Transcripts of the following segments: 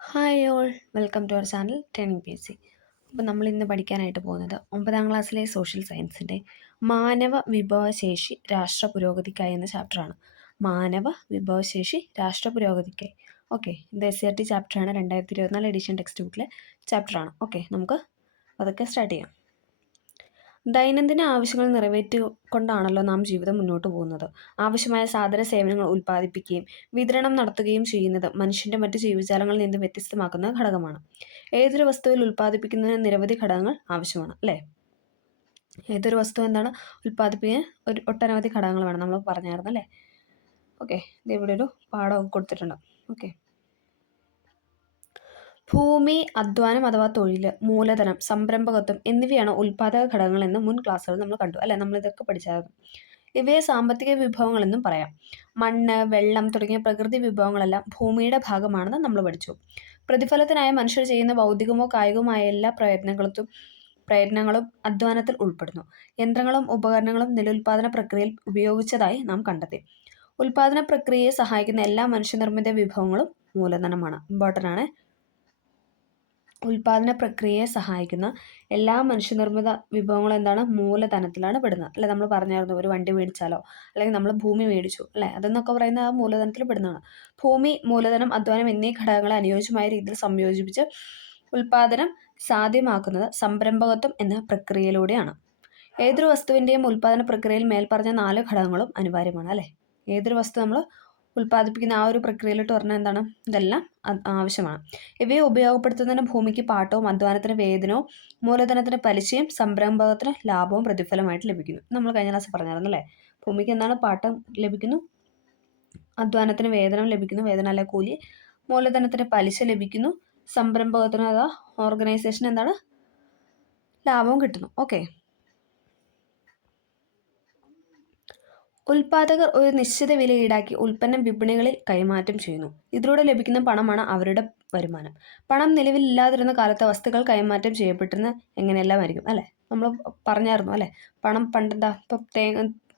Hi all, welcome to our channel training P S C. അപ്പോൾ നമ്മൾ ഇന്ന് പഠിക്കാനായിട്ട് പോകുന്നത് 9ാം ക്ലാസ്സിലെ സോഷ്യൽ സയൻസിൻ്റെ മാനവ വിഭവശേഷി രാഷ്ട്ര പുരോഗതിക്കായി എന്ന ചാപ്റ്ററാണ്. മാനവ വിഭവശേഷി രാഷ്ട്ര പുരോഗതിക്കായി. ഓക്കെ, ഇത് SCRT ചാപ്റ്ററാണ്. 2024 എഡിഷൻ ടെക്സ്റ്റ് ബുക്കിലെ ചാപ്റ്ററാണ്. ഓക്കെ, നമുക്ക് അതൊക്കെ സ്റ്റാർട്ട് ചെയ്യാം. ദൈനംദിന ആവശ്യങ്ങൾ നിറവേറ്റിക്കൊണ്ടാണല്ലോ നാം ജീവിതം മുന്നോട്ട് പോകുന്നത്. ആവശ്യമായ സാധന സേവനങ്ങൾ ഉൽപ്പാദിപ്പിക്കുകയും വിതരണം നടത്തുകയും ചെയ്യുന്നത് മനുഷ്യൻ്റെ മറ്റ് ജീവജാലങ്ങളിൽ നിന്ന് വ്യത്യസ്തമാക്കുന്ന ഘടകമാണ്. ഏതൊരു വസ്തുവിൽ ഉൽപ്പാദിപ്പിക്കുന്നതിന് നിരവധി ഘടകങ്ങൾ ആവശ്യമാണ്, അല്ലേ? ഏതൊരു വസ്തു എന്താണ് ഉൽപ്പാദിപ്പിക്കാൻ ഒട്ടനവധി ഘടകങ്ങൾ വേണം, നമ്മൾ പറഞ്ഞായിരുന്നു അല്ലേ? ഓക്കെ, ഇത് ഇവിടെ ഒരു പാഠമൊക്കെ കൊടുത്തിട്ടുണ്ട്. ഓക്കെ, ഭൂമി, അധ്വാനം അഥവാ തൊഴിൽ, മൂലധനം, സംരംഭകത്വം എന്നിവയാണ് ഉൽപ്പാദക ഘടകങ്ങളെന്ന് മുൻ ക്ലാസ്സുകൾ നമ്മൾ കണ്ടു, അല്ലേ? നമ്മളിതൊക്കെ പഠിച്ചായിരുന്നു. ഇവയെ സാമ്പത്തിക വിഭവങ്ങളെന്നും പറയാം. മണ്ണ്, വെള്ളം തുടങ്ങിയ പ്രകൃതി വിഭവങ്ങളെല്ലാം ഭൂമിയുടെ ഭാഗമാണെന്ന് നമ്മൾ പഠിച്ചു. പ്രതിഫലത്തിനായി മനുഷ്യർ ചെയ്യുന്ന ഭൗതികമോ കായികവുമായ എല്ലാ പ്രയത്നങ്ങളും അധ്വാനത്തിൽ ഉൾപ്പെടുന്നു. യന്ത്രങ്ങളും ഉപകരണങ്ങളും നെല്ലുൽപാദന പ്രക്രിയയിൽ ഉപയോഗിച്ചതായി നാം കണ്ടെത്തി. ഉൽപാദന പ്രക്രിയയെ സഹായിക്കുന്ന എല്ലാ മനുഷ്യനിർമ്മിത വിഭവങ്ങളും മൂലധനമാണ്. ഇമ്പോർട്ടൻ്റ് ആണ്. ഉൽപാദന പ്രക്രിയയെ സഹായിക്കുന്ന എല്ലാ മനുഷ്യനിർമ്മിത വിഭവങ്ങളും എന്താണ്? മൂലധനത്തിലാണ് പെടുന്നത്, അല്ലെ? നമ്മൾ പറഞ്ഞായിരുന്നു, ഒരു വണ്ടി മേടിച്ചാലോ അല്ലെങ്കിൽ നമ്മൾ ഭൂമി മേടിച്ചു, അല്ലേ? അതെന്നൊക്കെ പറയുന്ന ആ മൂലധനത്തിൽ പെടുന്നതാണ്. ഭൂമി, മൂലധനം, അധ്വാനം എന്നീ ഘടകങ്ങളെ അനുയോജ്യമായ രീതിയിൽ സംയോജിപ്പിച്ച് ഉൽപാദനം സാധ്യമാക്കുന്നത് സംരംഭകത്വം എന്ന പ്രക്രിയയിലൂടെയാണ്. ഏതൊരു വസ്തുവിൻ്റെയും ഉൽപാദന പ്രക്രിയയിൽ മേൽപ്പറഞ്ഞ 4 ഘടകങ്ങളും അനിവാര്യമാണ്, അല്ലേ? ഏതൊരു വസ്തു നമ്മൾ ഉൽപ്പാദിപ്പിക്കുന്ന ആ ഒരു പ്രക്രിയയിലോട്ട് പറഞ്ഞാൽ എന്താണ്? ഇതെല്ലാം ആവശ്യമാണ്. ഇവയെ ഉപയോഗപ്പെടുത്തുന്നതിന് ഭൂമിക്ക് പാട്ടവും അധ്വാനത്തിന് വേതനവും മൂലധനത്തിന് പലിശയും സംരംഭകത്തിന് ലാഭവും പ്രതിഫലമായിട്ട് ലഭിക്കുന്നു. നമ്മൾ കഴിഞ്ഞ ക്ലാസ് പറഞ്ഞായിരുന്നു, അല്ലേ? ഭൂമിക്ക് എന്താണ്? പാട്ടം ലഭിക്കുന്നു, അധ്വാനത്തിന് വേതനം ലഭിക്കുന്നു, വേതനം അല്ലെ കൂലി, മൂലധനത്തിന് പലിശ ലഭിക്കുന്നു, സംരംഭകത്തിന് അഥവാ ഓർഗനൈസേഷൻ എന്താണ്? ലാഭവും കിട്ടുന്നു. ഓക്കെ, ഉൽപാദകർ ഒരു നിശ്ചിത വില ഈടാക്കി ഉൽപ്പന്നം വിപണികളിൽ കൈമാറ്റം ചെയ്യുന്നു. ഇതിലൂടെ ലഭിക്കുന്ന പണമാണ് അവരുടെ വരുമാനം. പണം നിലവിലില്ലാതിരുന്ന കാലത്ത് വസ്തുക്കൾ കൈമാറ്റം ചെയ്യപ്പെട്ടിരുന്ന എങ്ങനെയെല്ലാമായിരിക്കും, അല്ലേ? നമ്മൾ പറഞ്ഞായിരുന്നു, അല്ലേ? പണം പണ്ടെന്താ, ഇപ്പം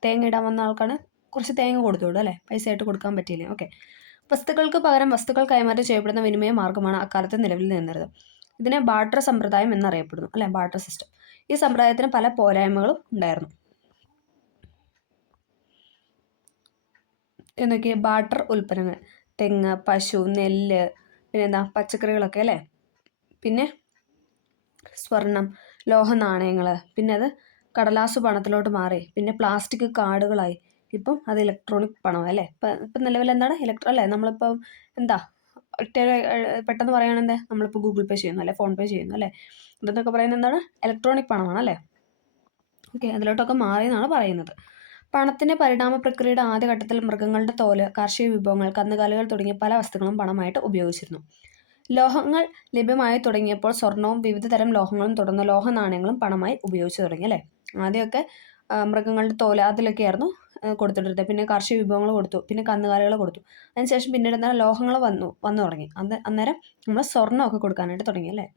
തേങ്ങ ഇടാൻ വന്ന ആൾക്കാണ് കുറച്ച് തേങ്ങ കൊടുത്തോളൂ, അല്ലേ? പൈസ ആയിട്ട് കൊടുക്കാൻ പറ്റിയില്ലേ? ഓക്കെ, വസ്തുക്കൾക്ക് പകരം വസ്തുക്കൾ കൈമാറ്റം ചെയ്യപ്പെടുന്ന വിനിമയ മാർഗ്ഗമാണ് അക്കാലത്ത് നിലവിൽ നിന്നിരുന്നത്. ഇതിനെ ബാർട്ടർ സമ്പ്രദായം എന്നറിയപ്പെടുന്നു, അല്ലേ? Barter system. ഈ സമ്പ്രദായത്തിന് പല പോരായ്മകളും ഉണ്ടായിരുന്നു. എന്നൊക്കെ ബാർട്ടർ ഉൽപ്പന്നങ്ങൾ, തെങ്ങ്, പശു, നെല്ല്, പിന്നെന്താ പച്ചക്കറികളൊക്കെ, അല്ലേ? പിന്നെ സ്വർണം, ലോഹ നാണയങ്ങൾ, പിന്നെ അത് കടലാസ് പണത്തിലോട്ട് മാറി, പിന്നെ പ്ലാസ്റ്റിക് കാർഡുകളായി, ഇപ്പം അത് ഇലക്ട്രോണിക് പണം, അല്ലേ? ഇപ്പം നിലവിൽ എന്താണ്? അല്ലേ? നമ്മളിപ്പം എന്താ ഒറ്റ പെട്ടെന്ന് പറയുകയാണെന്താ, നമ്മളിപ്പോൾ ഗൂഗിൾ പേ ചെയ്യുന്നു, അല്ലെ? ഫോൺ പേ ചെയ്യുന്നു, അല്ലേ? ഇതെന്നൊക്കെ പറയുന്നത് എന്താണ്? ഇലക്ട്രോണിക് പണമാണ്, അല്ലേ? ഓക്കെ, അതിലോട്ടൊക്കെ മാറി എന്നാണ് പറയുന്നത്. പണത്തിൻ്റെ പരിണാമ പ്രക്രിയയുടെ ആദ്യഘട്ടത്തിൽ മൃഗങ്ങളുടെ തോല്, കാർഷിക വിഭവങ്ങൾ, കന്നുകാലികൾ തുടങ്ങിയ പല വസ്തുക്കളും പണമായിട്ട് ഉപയോഗിച്ചിരുന്നു. ലോഹങ്ങൾ ലഭ്യമായി തുടങ്ങിയപ്പോൾ സ്വർണവും വിവിധ തരം ലോഹങ്ങളും തുടർന്ന് ലോഹ നാണയങ്ങളും പണമായി ഉപയോഗിച്ചു തുടങ്ങി, അല്ലേ? ആദ്യമൊക്കെ മൃഗങ്ങളുടെ തോല് അതിലൊക്കെയായിരുന്നു കൊടുത്തിട്ടിരുന്നത്. പിന്നെ കാർഷിക വിഭവങ്ങൾ കൊടുത്തു, പിന്നെ കന്നുകാലികൾ കൊടുത്തു. അതിനുശേഷം പിന്നീട് എന്താണ്? ലോഹങ്ങൾ വന്നു തുടങ്ങി. അന്നേരം നമ്മൾ സ്വർണ്ണമൊക്കെ കൊടുക്കാനായിട്ട് തുടങ്ങി, അല്ലേ?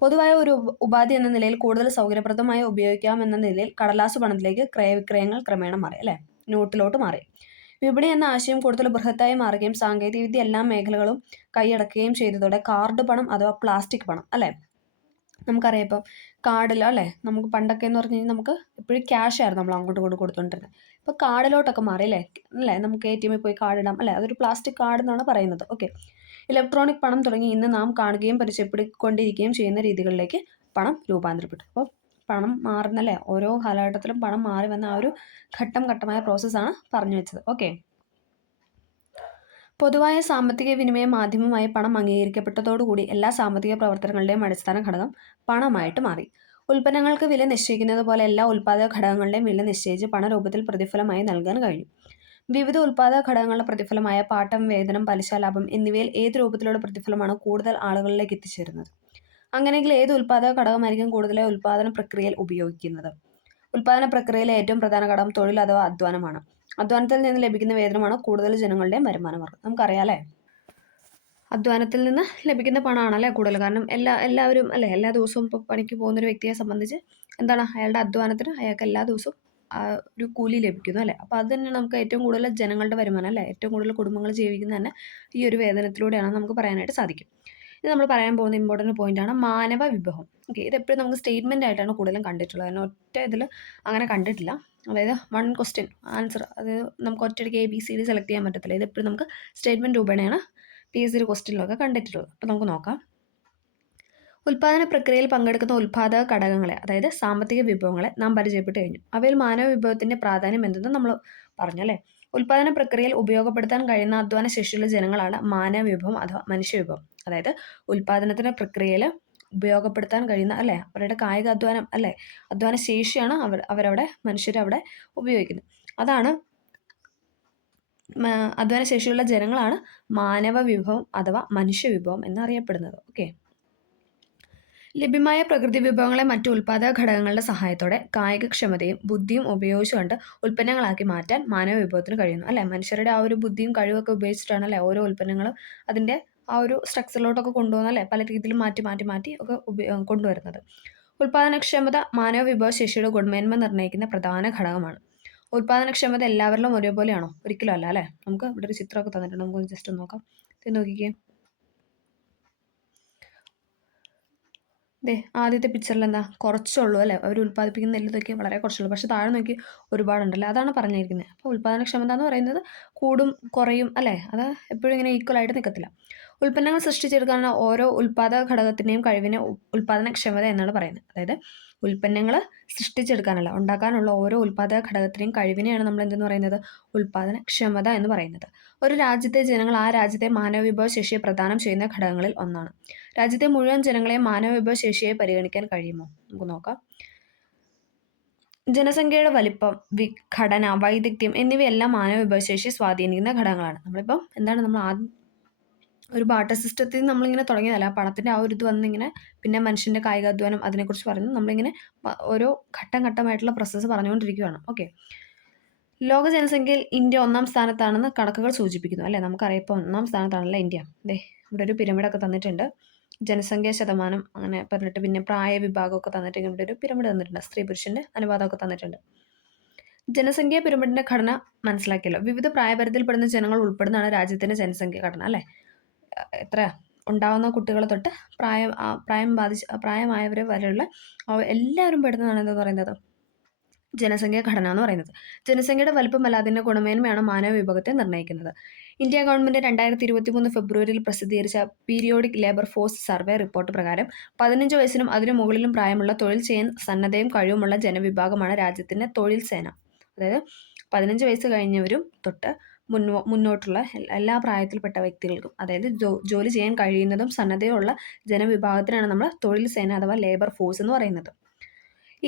പൊതുവായ ഒരു ഉപാധി എന്ന നിലയിൽ കൂടുതൽ സൗകര്യപ്രദമായി ഉപയോഗിക്കാമെന്ന നിലയിൽ കടലാസ് പണത്തിലേക്ക് ക്രയവിക്രയങ്ങൾ ക്രമേണ മാറി, അല്ലേ? നോട്ടിലോട്ട് മാറി. വിപണി എന്ന ആശയം കൂടുതൽ ബൃഹത്തായി മാറുകയും സാങ്കേതികവിദ്യ എല്ലാ മേഖലകളും കൈയടക്കുകയും ചെയ്തതോടെ കാർഡ് പണം അഥവാ പ്ലാസ്റ്റിക് പണം, അല്ലേ? നമുക്കറിയാം, ഇപ്പം കാർഡിലോ, അല്ലേ? നമുക്ക് പണ്ടൊക്കെ എന്ന് പറഞ്ഞു കഴിഞ്ഞാൽ നമുക്ക് എപ്പോഴും ക്യാഷ് ആയിരുന്നു നമ്മൾ അങ്ങോട്ട് കൊടുത്തുകൊണ്ടിരുന്നത്. ഇപ്പോൾ കാർഡിലോട്ടൊക്കെ മാറി, അല്ലേ? നമുക്ക് ATM പോയി കാർഡ് ഇടാം, അല്ലേ? അതൊരു പ്ലാസ്റ്റിക് കാർഡ് എന്നാണ് പറയുന്നത്. ഓക്കെ, ഇലക്ട്രോണിക് പണം തുടങ്ങി ഇന്ന് നാം കാണുകയും പരിചയപ്പെടുത്തിക്കൊണ്ടിരിക്കുകയും ചെയ്യുന്ന രീതികളിലേക്ക് പണം രൂപാന്തരപ്പെട്ടു. അപ്പോൾ പണം മാറുന്നല്ലേ? ഓരോ കാലഘട്ടത്തിലും പണം മാറി വന്ന ആ ഒരു ഘട്ടമായ പ്രോസസ്സാണ് പറഞ്ഞു വെച്ചത്. ഓക്കെ, പൊതുവായ സാമ്പത്തിക വിനിമയ മാധ്യമമായി പണം അംഗീകരിക്കപ്പെട്ടതോടുകൂടി എല്ലാ സാമ്പത്തിക പ്രവർത്തനങ്ങളുടെയും അടിസ്ഥാന ഘടകം പണമായിട്ട് മാറി. ഉൽപ്പന്നങ്ങൾക്ക് വില നിശ്ചയിക്കുന്നത് പോലെ എല്ലാ ഉൽപ്പാദക ഘടകങ്ങളുടെയും വില നിശ്ചയിച്ച് പണരൂപത്തിൽ പ്രതിഫലമായി നൽകാൻ കഴിഞ്ഞു. വിവിധ ഉൽപ്പാദക ഘടകങ്ങളുടെ പ്രതിഫലമായ പാട്ടം, വേതനം, പലിശ, ലാഭം എന്നിവയിൽ ഏത് രൂപത്തിലുള്ള പ്രതിഫലമാണ് കൂടുതൽ ആളുകളിലേക്ക് എത്തിച്ചേരുന്നത്? അങ്ങനെയെങ്കിൽ ഏത് ഉൽപ്പാദക ഘടകമായിരിക്കും കൂടുതലായി ഉൽപ്പാദന പ്രക്രിയയിൽ ഉപയോഗിക്കുന്നത്? ഉൽപ്പാദന പ്രക്രിയയിലെ ഏറ്റവും പ്രധാന ഘടകം തൊഴിൽ അഥവാ അധ്വാനമാണ്. അധ്വാനത്തിൽ നിന്ന് ലഭിക്കുന്ന വേതനമാണ് കൂടുതൽ ജനങ്ങളുടെയും വരുമാന മാർഗ്ഗം. നമുക്കറിയാം, അല്ലേ? അധ്വാനത്തിൽ നിന്ന് ലഭിക്കുന്ന പണമാണല്ലേ കൂടുതൽ. കാരണം എല്ലാവരും, അല്ലേ? എല്ലാ ദിവസവും ഇപ്പോൾ പണിക്ക് പോകുന്നൊരു വ്യക്തിയെ സംബന്ധിച്ച് എന്താണ്? അയാളുടെ അധ്വാനത്തിന് അയാൾക്ക് എല്ലാ ദിവസവും ഒരു കൂലി ലഭിക്കുന്നു അല്ലേ. അപ്പോൾ അത് തന്നെ നമുക്ക് ഏറ്റവും കൂടുതൽ ജനങ്ങളുടെ വരുമാനം അല്ലേ, ഏറ്റവും കൂടുതൽ കുടുംബങ്ങൾ ജീവിക്കുന്നത് തന്നെ ഈ ഒരു വേതനത്തിലൂടെയാണ് നമുക്ക് പറയാനായിട്ട് സാധിക്കും. ഇത് നമ്മൾ പറയാൻ പോകുന്ന ഇമ്പോർട്ടൻറ്റ് പോയിൻ്റാണ് മാനവ വിഭവം. ഓക്കെ, ഇതെപ്പോഴും നമുക്ക് സ്റ്റേറ്റ്മെൻ്റ് ആയിട്ടാണ് കൂടുതലും കണ്ടിട്ടുള്ളത്, കാരണം ഒറ്റ ഇതിൽ അങ്ങനെ കണ്ടിട്ടില്ല. അതായത് വൺ ക്വസ്റ്റ്യൻ ആൻസർ, അതായത് നമുക്ക് ഒറ്റയടിക്ക് ABCD സെലക്ട് ചെയ്യാൻ പറ്റത്തില്ല. ഇതെപ്പോഴും നമുക്ക് സ്റ്റേറ്റ്മെൻറ്റ് രൂപേണയാണ് PSC ക്വസ്റ്റ്യനിലൊക്കെ കണ്ടിട്ടുള്ളത്. അപ്പോൾ നമുക്ക് നോക്കാം. ഉൽപ്പാദന പ്രക്രിയയിൽ പങ്കെടുക്കുന്ന ഉൽപ്പാദക ഘടകങ്ങളെ, അതായത് സാമ്പത്തിക വിഭവങ്ങളെ നാം പരിചയപ്പെട്ട് കഴിഞ്ഞു. അവയിൽ മാനവ വിഭവത്തിൻ്റെ പ്രാധാന്യം എന്തെന്ന് നമ്മൾ പറഞ്ഞു അല്ലേ. ഉൽപ്പാദന പ്രക്രിയയിൽ ഉപയോഗപ്പെടുത്താൻ കഴിയുന്ന അധ്വാന ശേഷിയുള്ള ജനങ്ങളാണ് മാനവ വിഭവം അഥവാ മനുഷ്യ വിഭവം. അതായത് ഉൽപ്പാദനത്തിൻ്റെ പ്രക്രിയയിൽ ഉപയോഗപ്പെടുത്താൻ കഴിയുന്ന അല്ലേ, അവരുടെ കായിക അധ്വാനം അല്ലേ, അധ്വാന ശേഷിയാണ് അവരവിടെ മനുഷ്യരവിടെ ഉപയോഗിക്കുന്നത്. അതാണ് അധ്വാന ശേഷിയുള്ള ജനങ്ങളാണ് മാനവ വിഭവം അഥവാ മനുഷ്യ വിഭവം എന്നറിയപ്പെടുന്നത്. ഓക്കെ, ലഭ്യമായ പ്രകൃതി വിഭവങ്ങളെ മറ്റു ഉൽപ്പാദക ഘടകങ്ങളുടെ സഹായത്തോടെ കായികക്ഷമതയും ബുദ്ധിയും ഉപയോഗിച്ചുകൊണ്ട് ഉൽപ്പന്നങ്ങളാക്കി മാറ്റാൻ മാനവ വിഭവത്തിന് കഴിയുന്നു അല്ലേ. മനുഷ്യരുടെ ആ ഒരു ബുദ്ധിയും കഴിവൊക്കെ ഉപയോഗിച്ചിട്ടാണ് അല്ലേ ഓരോ ഉൽപ്പന്നങ്ങളും അതിൻ്റെ ആ ഒരു സ്ട്രക്ചറിലോട്ടൊക്കെ കൊണ്ടുപോകുന്നത് അല്ലേ, പല രീതിയിലും മാറ്റി ഒക്കെ കൊണ്ടുവരുന്നത്. ഉൽപ്പാദനക്ഷമത മാനവ വിഭവശേഷിയുടെ ഗുണമേന്മ നിർണ്ണയിക്കുന്ന പ്രധാന ഘടകമാണ്. ഉൽപ്പാദനക്ഷമത എല്ലാവരിലും ഒരേപോലെയാണോ? ഒരിക്കലും അല്ല അല്ലേ. നമുക്ക് ഇവിടെ ഒരു ചിത്രമൊക്കെ തന്നിട്ടുണ്ട്, നമുക്ക് ജസ്റ്റ് ഒന്ന് നോക്കാം. ഇത് നോക്കിക്കേ. ആദ്യത്തെ പിക്ചറിൽ എന്താ, കുറച്ചുള്ളൂ അല്ലേ, അവർ ഉൽപ്പാദിപ്പിക്കുന്ന നെല്ല് നോക്കി വളരെ കുറച്ചുള്ളൂ. പക്ഷേ താഴെ നോക്കി ഒരുപാടുണ്ടല്ലേ, അതാണ് പറഞ്ഞിരിക്കുന്നത്. അപ്പോൾ ഉൽപ്പാദനക്ഷമത എന്ന് പറയുന്നത് കൂടും കുറയും അല്ലേ, അത് എപ്പോഴും ഇങ്ങനെ ഈക്വലായിട്ട് നിൽക്കത്തില്ല. ഉൽപ്പന്നങ്ങൾ സൃഷ്ടിച്ചെടുക്കാനുള്ള ഓരോ ഉൽപ്പാദക ഘടകത്തിൻ്റെയും കഴിവിനെ ഉൽപ്പാദനക്ഷമത എന്നാണ് പറയുന്നത്. അതായത് ഉൽപ്പന്നങ്ങൾ സൃഷ്ടിച്ചെടുക്കാനുള്ള ഉണ്ടാക്കാനുള്ള ഓരോ ഉൽപ്പാദക ഘടകത്തിൻ്റെയും കഴിവിനെയാണ് നമ്മൾ എന്തെന്ന് പറയുന്നത്, ഉൽപ്പാദനക്ഷമത എന്ന് പറയുന്നത്. ഒരു രാജ്യത്തെ ജനങ്ങൾ ആ രാജ്യത്തെ മാനവ വിഭവശേഷിയെ പ്രദാനം ചെയ്യുന്ന ഘടകങ്ങളിൽ ഒന്നാണ്. രാജ്യത്തെ മുഴുവൻ ജനങ്ങളെയും മാനവ വിഭവശേഷിയെ പരിഗണിക്കാൻ കഴിയുമോ? നമുക്ക് നോക്കാം. ജനസംഖ്യയുടെ വലിപ്പം, ഘടന, വൈദഗ്ധ്യം എന്നിവയെല്ലാം മാനവ വിഭവശേഷിയെ സ്വാധീനിക്കുന്ന ഘടകങ്ങളാണ്. നമ്മളിപ്പം എന്താണ്, നമ്മൾ ആദ്യം ഒരു ബാർട്ടർ സിസ്റ്റത്തിൽ നമ്മളിങ്ങനെ തുടങ്ങിയതല്ല, പണത്തിൻ്റെ ആ ഒരു ഇത് വന്നിങ്ങനെ പിന്നെ മനുഷ്യൻ്റെ കായികാധ്വാനം അതിനെക്കുറിച്ച് പറയുന്നു. നമ്മളിങ്ങനെ ഓരോ ഘട്ടമായിട്ടുള്ള പ്രോസസ്സ് പറഞ്ഞുകൊണ്ടിരിക്കുകയാണ്. ഓക്കെ, ലോക ജനസംഖ്യയിൽ ഇന്ത്യ 1-ാം സ്ഥാനത്താണെന്ന് കണക്കുകൾ സൂചിപ്പിക്കുന്നു അല്ലേ. നമുക്കറിയാം ഇപ്പോൾ 1-ാം സ്ഥാനത്താണല്ലോ ഇന്ത്യ. ഇവിടെ ഒരു പിരമിഡൊക്കെ തന്നിട്ടുണ്ട്, ജനസംഖ്യാ ശതമാനം അങ്ങനെ പറഞ്ഞിട്ട്, പിന്നെ പ്രായ വിഭാഗമൊക്കെ തന്നിട്ട് ഇവിടെ ഒരു പിരമിഡ് തന്നിട്ടുണ്ട്, സ്ത്രീ പുരുഷൻ്റെ അനുപാതമൊക്കെ തന്നിട്ടുണ്ട്. ജനസംഖ്യാ പിരമിഡിൻ്റെ ഘടന മനസ്സിലാക്കിയല്ലോ. വിവിധ പ്രായപരിധിയിൽപ്പെടുന്ന ജനങ്ങൾ ഉൾപ്പെടുന്നതാണ് രാജ്യത്തിൻ്റെ ജനസംഖ്യ ഘടന അല്ലേ. എത്ര ഉണ്ടാകുന്ന കുട്ടികൾ തൊട്ട് പ്രായമായവരെ വരെയുള്ള എല്ലാവരും പെടുന്നതാണ് എന്താ പറയുന്നത്, ജനസംഖ്യാ ഘടന എന്ന് പറയുന്നത്. ജനസംഖ്യയുടെ വലുപ്പമല്ല അതിൻ്റെ ഗുണമേന്മയാണ് മാനവ വിഭവത്തെ നിർണ്ണയിക്കുന്നത്. ഇന്ത്യ ഗവൺമെൻറ് 2023 ഫെബ്രുവരിയിൽ പ്രസിദ്ധീകരിച്ച periodic labour force survey report പ്രകാരം 15 വയസ്സിനും അതിനു മുകളിലും പ്രായമുള്ള തൊഴിൽ ചെയ്യാൻ സന്നദ്ധയും കഴിവുമുള്ള ജനവിഭാഗമാണ് രാജ്യത്തിൻ്റെ തൊഴിൽ സേന. അതായത് 15 വയസ്സ് കഴിഞ്ഞവരും തൊട്ട് മുന്നോട്ടുള്ള എല്ലാ പ്രായത്തിൽപ്പെട്ട വ്യക്തികൾക്കും, അതായത് ജോലി ചെയ്യാൻ കഴിയുന്നതും സന്നദ്ധയുള്ള ജനവിഭാഗത്തിനാണ് നമ്മൾ തൊഴിൽ സേന അഥവാ ലേബർ ഫോഴ്സ് എന്ന് പറയുന്നത്.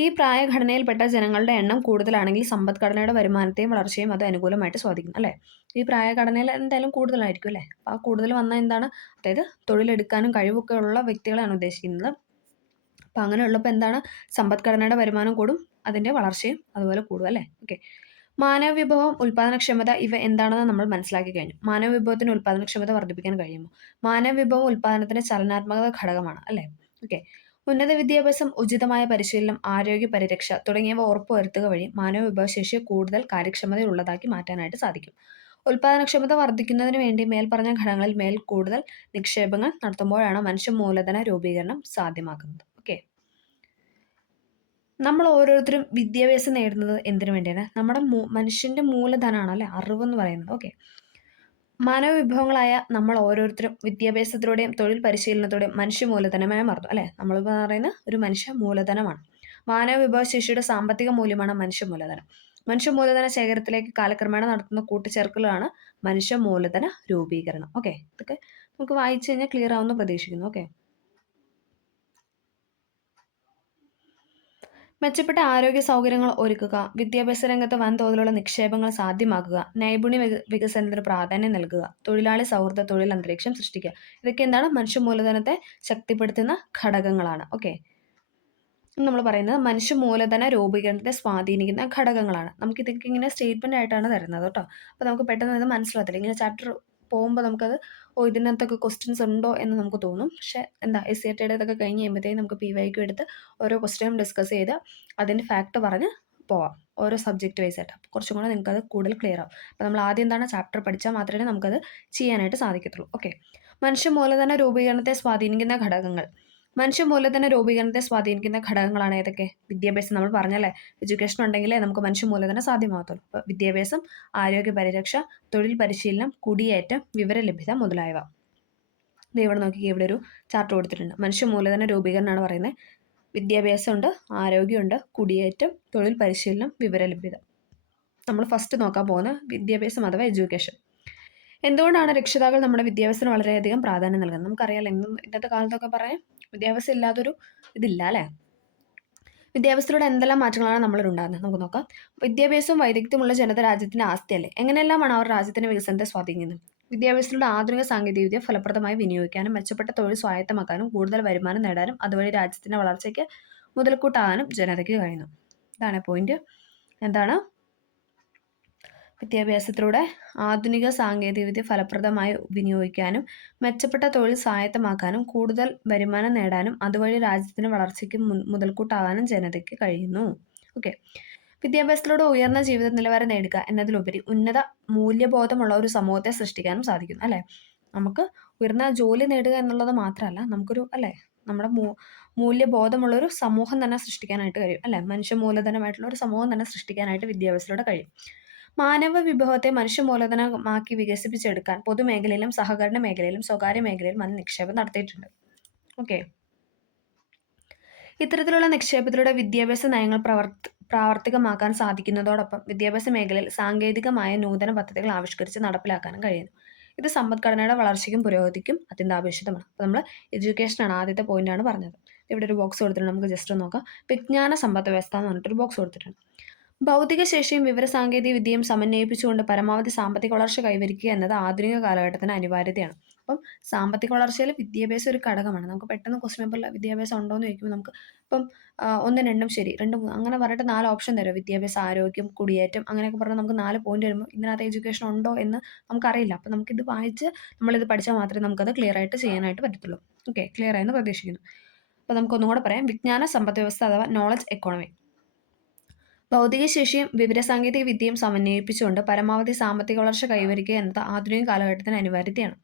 ഈ പ്രായഘടനയിൽപ്പെട്ട ജനങ്ങളുടെ എണ്ണം കൂടുതലാണെങ്കിൽ സമ്പദ്ഘടനയുടെ വരുമാനത്തെയും വളർച്ചയും അത് അനുകൂലമായിട്ട് സ്വാധീനിക്കും അല്ലേ. ഈ പ്രായഘടനയിൽ എന്തായാലും കൂടുതലായിരിക്കും അല്ലേ. അപ്പോൾ ആ കൂടുതൽ വന്നാൽ എന്താണ്, അതായത് തൊഴിലെടുക്കാനും കഴിവൊക്കെ ഉള്ള വ്യക്തികളെയാണ് ഉദ്ദേശിക്കുന്നത്. അപ്പോൾ അങ്ങനെയുള്ളപ്പോൾ എന്താണ്, സമ്പദ്ഘടനയുടെ വരുമാനം കൂടും, അതിൻ്റെ വളർച്ചയും അതുപോലെ കൂടും അല്ലേ. ഓക്കെ, മാനവ വിഭവം, ഉൽപ്പാദനക്ഷമത ഇവ എന്താണെന്ന് നമ്മൾ മനസ്സിലാക്കി കഴിഞ്ഞു. മാനവ വിഭവത്തിന് ഉൽപ്പാദനക്ഷമത വർദ്ധിപ്പിക്കാൻ കഴിയുമോ? മാനവ വിഭവം ഉൽപ്പാദനത്തിന് ചലനാത്മക ഘടകമാണ് അല്ലേ. ഓക്കെ, ഉന്നത വിദ്യാഭ്യാസം, ഉചിതമായ പരിശീലനം, ആരോഗ്യ പരിരക്ഷ തുടങ്ങിയവ ഉറപ്പുവരുത്തുക വഴി മാനവ വിഭവശേഷിയെ കൂടുതൽ കാര്യക്ഷമതയുള്ളതാക്കി മാറ്റാനായിട്ട് സാധിക്കും. ഉൽപ്പാദനക്ഷമത വർദ്ധിക്കുന്നതിന് വേണ്ടി മേൽപ്പറഞ്ഞ ഘടകങ്ങളിൽ കൂടുതൽ നിക്ഷേപങ്ങൾ നടത്തുമ്പോഴാണ് മനുഷ്യ മൂലധന രൂപീകരണം സാധ്യമാക്കുന്നത്. ഓക്കെ, നമ്മൾ ഓരോരുത്തരും വിദ്യാഭ്യാസം നേടുന്നത് എന്തിനു വേണ്ടിയാണ്, നമ്മുടെ മനുഷ്യൻ്റെ മൂലധനമാണ് അല്ലേ അറിവെന്ന് പറയുന്നത്. ഓക്കെ, മാനവ വിഭവങ്ങളായ നമ്മൾ ഓരോരുത്തരും വിദ്യാഭ്യാസത്തിലൂടെയും തൊഴിൽ പരിശീലനത്തോടെയും മനുഷ്യ മൂലധനമായി മാറുന്നു അല്ലേ. നമ്മളിപ്പോൾ പറയുന്ന ഒരു മനുഷ്യ മൂലധനമാണ്. മാനവ വിഭവശേഷിയുടെ സാമ്പത്തിക മൂല്യമാണ് മനുഷ്യ മൂലധനം. മനുഷ്യ മൂലധന ശേഖരത്തിലേക്ക് കാലക്രമേണ നടത്തുന്ന കൂട്ടിച്ചേർക്കലാണ് മനുഷ്യ മൂലധന രൂപീകരണം. ഓക്കെ, ഇതൊക്കെ നമുക്ക് വായിച്ചു കഴിഞ്ഞാൽ ക്ലിയർ ആവുമെന്ന് പ്രതീക്ഷിക്കുന്നു. ഓക്കെ, മെച്ചപ്പെട്ട ആരോഗ്യ സൗകര്യങ്ങൾ ഒരുക്കുക, വിദ്യാഭ്യാസ രംഗത്ത് വൻതോതിലുള്ള നിക്ഷേപങ്ങൾ സാധ്യമാക്കുക, നൈപുണ്യ വികസനത്തിന് പ്രാധാന്യം നൽകുക, തൊഴിലാളി സൗഹൃദ തൊഴിൽ അന്തരീക്ഷം സൃഷ്ടിക്കുക. ഇതൊക്കെ എന്താണ്, മനുഷ്യ മൂലധനത്തെ ശക്തിപ്പെടുത്തുന്ന ഘടകങ്ങളാണ്. ഓക്കെ, നമ്മൾ പറയുന്നത് മനുഷ്യ മൂലധന രൂപീകരണത്തെ സ്വാധീനിക്കുന്ന ഘടകങ്ങളാണ്. നമുക്ക് ഇതൊക്കെ ഇങ്ങനെ സ്റ്റേറ്റ്മെൻ്റ് ആയിട്ടാണ് തരുന്നത് കേട്ടോ. അപ്പോൾ നമുക്ക് പെട്ടെന്ന് ഇത് മനസ്സിലാകത്തില്ല. ഇങ്ങനെ ചാപ്റ്റർ പോകുമ്പോൾ നമുക്കത് ഇതിനകത്തൊക്കെ ക്വസ്റ്റ്യൻസ് ഉണ്ടോ എന്ന് നമുക്ക് തോന്നും. പക്ഷേ എന്താ, SCERT ഇതൊക്കെ കഴിഞ്ഞ് കഴിയുമ്പോഴത്തേക്കും നമുക്ക് PYQ എടുത്ത് ഓരോ ക്വസ്റ്റ്യനും ഡിസ്കസ് ചെയ്ത് അതിൻ്റെ ഫാക്ട് പറഞ്ഞ് പോവാം ഓരോ സബ്ജക്റ്റ് വൈസ് ആയിട്ട്. അപ്പോൾ കുറച്ചും കൂടെ നിങ്ങൾക്കത് കൂടുതൽ ക്ലിയർ ആവും. അപ്പോൾ നമ്മൾ ആദ്യം എന്താണ് ചാപ്റ്റർ പഠിച്ചാൽ മാത്രമേ നമുക്കത് ചെയ്യാനായിട്ട് സാധിക്കത്തുള്ളൂ. ഓക്കെ, മനുഷ്യ മൂലധന രൂപീകരണത്തെ സ്വാധീനിക്കുന്ന ഘടകങ്ങൾ. മനുഷ്യ മൂലധന രൂപീകരണത്തെ സ്വാധീനിക്കുന്ന ഘടകങ്ങളാണ് ഏതൊക്കെ? വിദ്യാഭ്യാസം. നമ്മൾ പറഞ്ഞല്ലേ, എഡ്യൂക്കേഷൻ ഉണ്ടെങ്കിലേ നമുക്ക് മനുഷ്യ മൂലധനം സാധ്യമാകത്തുള്ളൂ. അപ്പോൾ വിദ്യാഭ്യാസം, ആരോഗ്യ പരിരക്ഷ, തൊഴിൽ പരിശീലനം, കുടിയേറ്റം, വിവരലഭ്യത മുതലായവ. ഇത് ഇവിടെ നോക്കി, ഇവിടെ ഒരു ചാർട്ട് കൊടുത്തിട്ടുണ്ട്. മനുഷ്യ മൂലധന രൂപീകരണമാണ് പറയുന്നത്. വിദ്യാഭ്യാസമുണ്ട്, ആരോഗ്യമുണ്ട്, കുടിയേറ്റം, തൊഴിൽ പരിശീലനം, വിവരലഭ്യത. നമ്മൾ ഫസ്റ്റ് നോക്കാൻ പോകുന്ന വിദ്യാഭ്യാസം അഥവാ എഡ്യൂക്കേഷൻ. എന്തുകൊണ്ടാണ് രക്ഷിതാക്കൾ നമ്മുടെ വിദ്യാഭ്യാസത്തിന് വളരെയധികം പ്രാധാന്യം നൽകുന്നത്? നമുക്കറിയാലോ, ഇന്നത്തെ കാലത്തൊക്കെ പറയാം വിദ്യാഭ്യാസം ഇല്ലാത്തൊരു ഇതില്ല അല്ലേ. വിദ്യാഭ്യാസത്തിലൂടെ എന്തെല്ലാം മാറ്റങ്ങളാണ് നമ്മളിലുണ്ടാകുന്നത് നമുക്ക് നോക്കാം. വിദ്യാഭ്യാസവും വൈദഗ്ധ്യമുള്ള ജനത രാജ്യത്തിൻ്റെ ആസ്തിയല്ലേ. എങ്ങനെയെല്ലാമാണ് അവർ രാജ്യത്തിൻ്റെ വികസനത്തെ സ്വാധീനിക്കുന്നത്? വിദ്യാഭ്യാസത്തിലൂടെ ആധുനിക സാങ്കേതികവിദ്യ ഫലപ്രദമായി വിനിയോഗിക്കാനും മെച്ചപ്പെട്ട തൊഴിൽ സ്വായത്തമാക്കാനും കൂടുതൽ വരുമാനം നേടാനും അതുവഴി രാജ്യത്തിൻ്റെ വളർച്ചയ്ക്ക് മുതൽക്കൂട്ടാകാനും ജനതയ്ക്ക് കഴിയുന്നു. ഇതാണ് പോയിന്റ്. എന്താണ്? വിദ്യാഭ്യാസത്തിലൂടെ ആധുനിക സാങ്കേതികവിദ്യ ഫലപ്രദമായി വിനിയോഗിക്കാനും മെച്ചപ്പെട്ട തൊഴിൽ സ്വായത്തമാക്കാനും കൂടുതൽ വരുമാനം നേടാനും അതുവഴി രാജ്യത്തിൻ്റെ വളർച്ചയ്ക്ക് മുതൽക്കൂട്ടാകാനും ജനതയ്ക്ക് കഴിയുന്നു. ഓക്കെ, വിദ്യാഭ്യാസത്തിലൂടെ ഉയർന്ന ജീവിത നിലവാരം നേടുക എന്നതിലുപരി ഉന്നത മൂല്യബോധമുള്ള ഒരു സമൂഹത്തെ സൃഷ്ടിക്കാനും സാധിക്കും അല്ലേ. നമുക്ക് ഉയർന്ന ജോലി നേടുക എന്നുള്ളത് മാത്രമല്ല, നമുക്കൊരു അല്ലേ നമ്മുടെ മൂല്യബോധമുള്ളൊരു സമൂഹം തന്നെ സൃഷ്ടിക്കാനായിട്ട് കഴിയും അല്ലേ. മനുഷ്യ മൂലധനമായിട്ടുള്ള ഒരു സമൂഹം തന്നെ സൃഷ്ടിക്കാനായിട്ട് വിദ്യാഭ്യാസത്തിലൂടെ കഴിയും. മാനവ വിഭവത്തെ മനുഷ്യ മൂലധനമാക്കി വികസിപ്പിച്ചെടുക്കാൻ പൊതുമേഖലയിലും സഹകരണ മേഖലയിലും സ്വകാര്യ മേഖലയിലും വൻ നിക്ഷേപം നടത്തിയിട്ടുണ്ട്. ഓക്കെ, ഇത്തരത്തിലുള്ള നിക്ഷേപത്തിലൂടെ വിദ്യാഭ്യാസ നയങ്ങൾ പ്രാവർത്തികമാക്കാൻ സാധിക്കുന്നതോടൊപ്പം വിദ്യാഭ്യാസ മേഖലയിൽ സാങ്കേതികമായ നൂതന പദ്ധതികൾ ആവിഷ്കരിച്ച് നടപ്പിലാക്കാനും കഴിയുന്നു. ഇത് സമ്പദ്ഘടനയുടെ വളർച്ചയ്ക്കും പുരോഗതിക്കും അത്യന്താപേക്ഷിതമാണ്. അപ്പോൾ നമ്മൾ എഡ്യൂക്കേഷനാണ് ആദ്യത്തെ പോയിന്റാണ് പറഞ്ഞത്. ഇവിടെ ഒരു ബോക്സ് കൊടുത്തിട്ടുണ്ട്, നമുക്ക് ജസ്റ്റ് ഒന്ന് നോക്കാം. വിജ്ഞാന സമ്പദ് വ്യവസ്ഥ എന്ന് പറഞ്ഞിട്ടൊരു ബോക്സ് കൊടുത്തിട്ടുണ്ട്. ഭൗതിക ശേഷിയും വിവരസാങ്കേതിക വിദ്യയും സമന്വയിപ്പിച്ചുകൊണ്ട് പരമാവധി സാമ്പത്തിക വളർച്ച കൈവരിക്കുക എന്നത് ആധുനിക കാലഘട്ടത്തിന് അനിവാര്യതയാണ്. അപ്പം സാമ്പത്തിക വളർച്ചയിൽ വിദ്യാഭ്യാസം ഒരു ഘടകമാണ്. നമുക്ക് പെട്ടെന്ന് ക്വസ്റ്റ്യൻ പേപ്പറിൽ വിദ്യാഭ്യാസം ഉണ്ടോ എന്ന് ചോദിക്കുമ്പോൾ നമുക്ക് ഇപ്പം 1, 2 ശരി, 2, 3 അങ്ങനെ പറഞ്ഞിട്ട് 4 ഓപ്ഷൻ തരും. വിദ്യാഭ്യാസം, ആരോഗ്യം, കുടിയേറ്റം അങ്ങനെയൊക്കെ പറഞ്ഞാൽ നമുക്ക് 4 പോയിന്റ് വരുമ്പോൾ ഇതിനകത്ത് എഡ്യൂക്കേഷൻ ഉണ്ടോ എന്ന് നമുക്കറിയില്ല. അപ്പം നമുക്കിത് വായിച്ച് നമ്മളിത് പഠിച്ചാൽ മാത്രമേ നമുക്കത് ക്ലിയർ ആയിട്ട് ചെയ്യാനായിട്ട് പറ്റത്തുള്ളൂ. ഓക്കെ, ക്ലിയർ ആയെന്ന് പ്രതീക്ഷിക്കുന്നു. അപ്പോൾ നമുക്കൊന്നും കൂടെ പറയാം. വിജ്ഞാന സമ്പദ് വ്യവസ്ഥ അഥവാ നോളജ് എക്കോണമി. ഭൗതികശേഷിയും വിവരസാങ്കേതിക വിദ്യയും സമന്വയിപ്പിച്ചുകൊണ്ട് പരമാവധി സാമ്പത്തിക വളർച്ച കൈവരിക്കുക എന്നത് ആധുനിക കാലഘട്ടത്തിന് അനിവാര്യതയാണ്.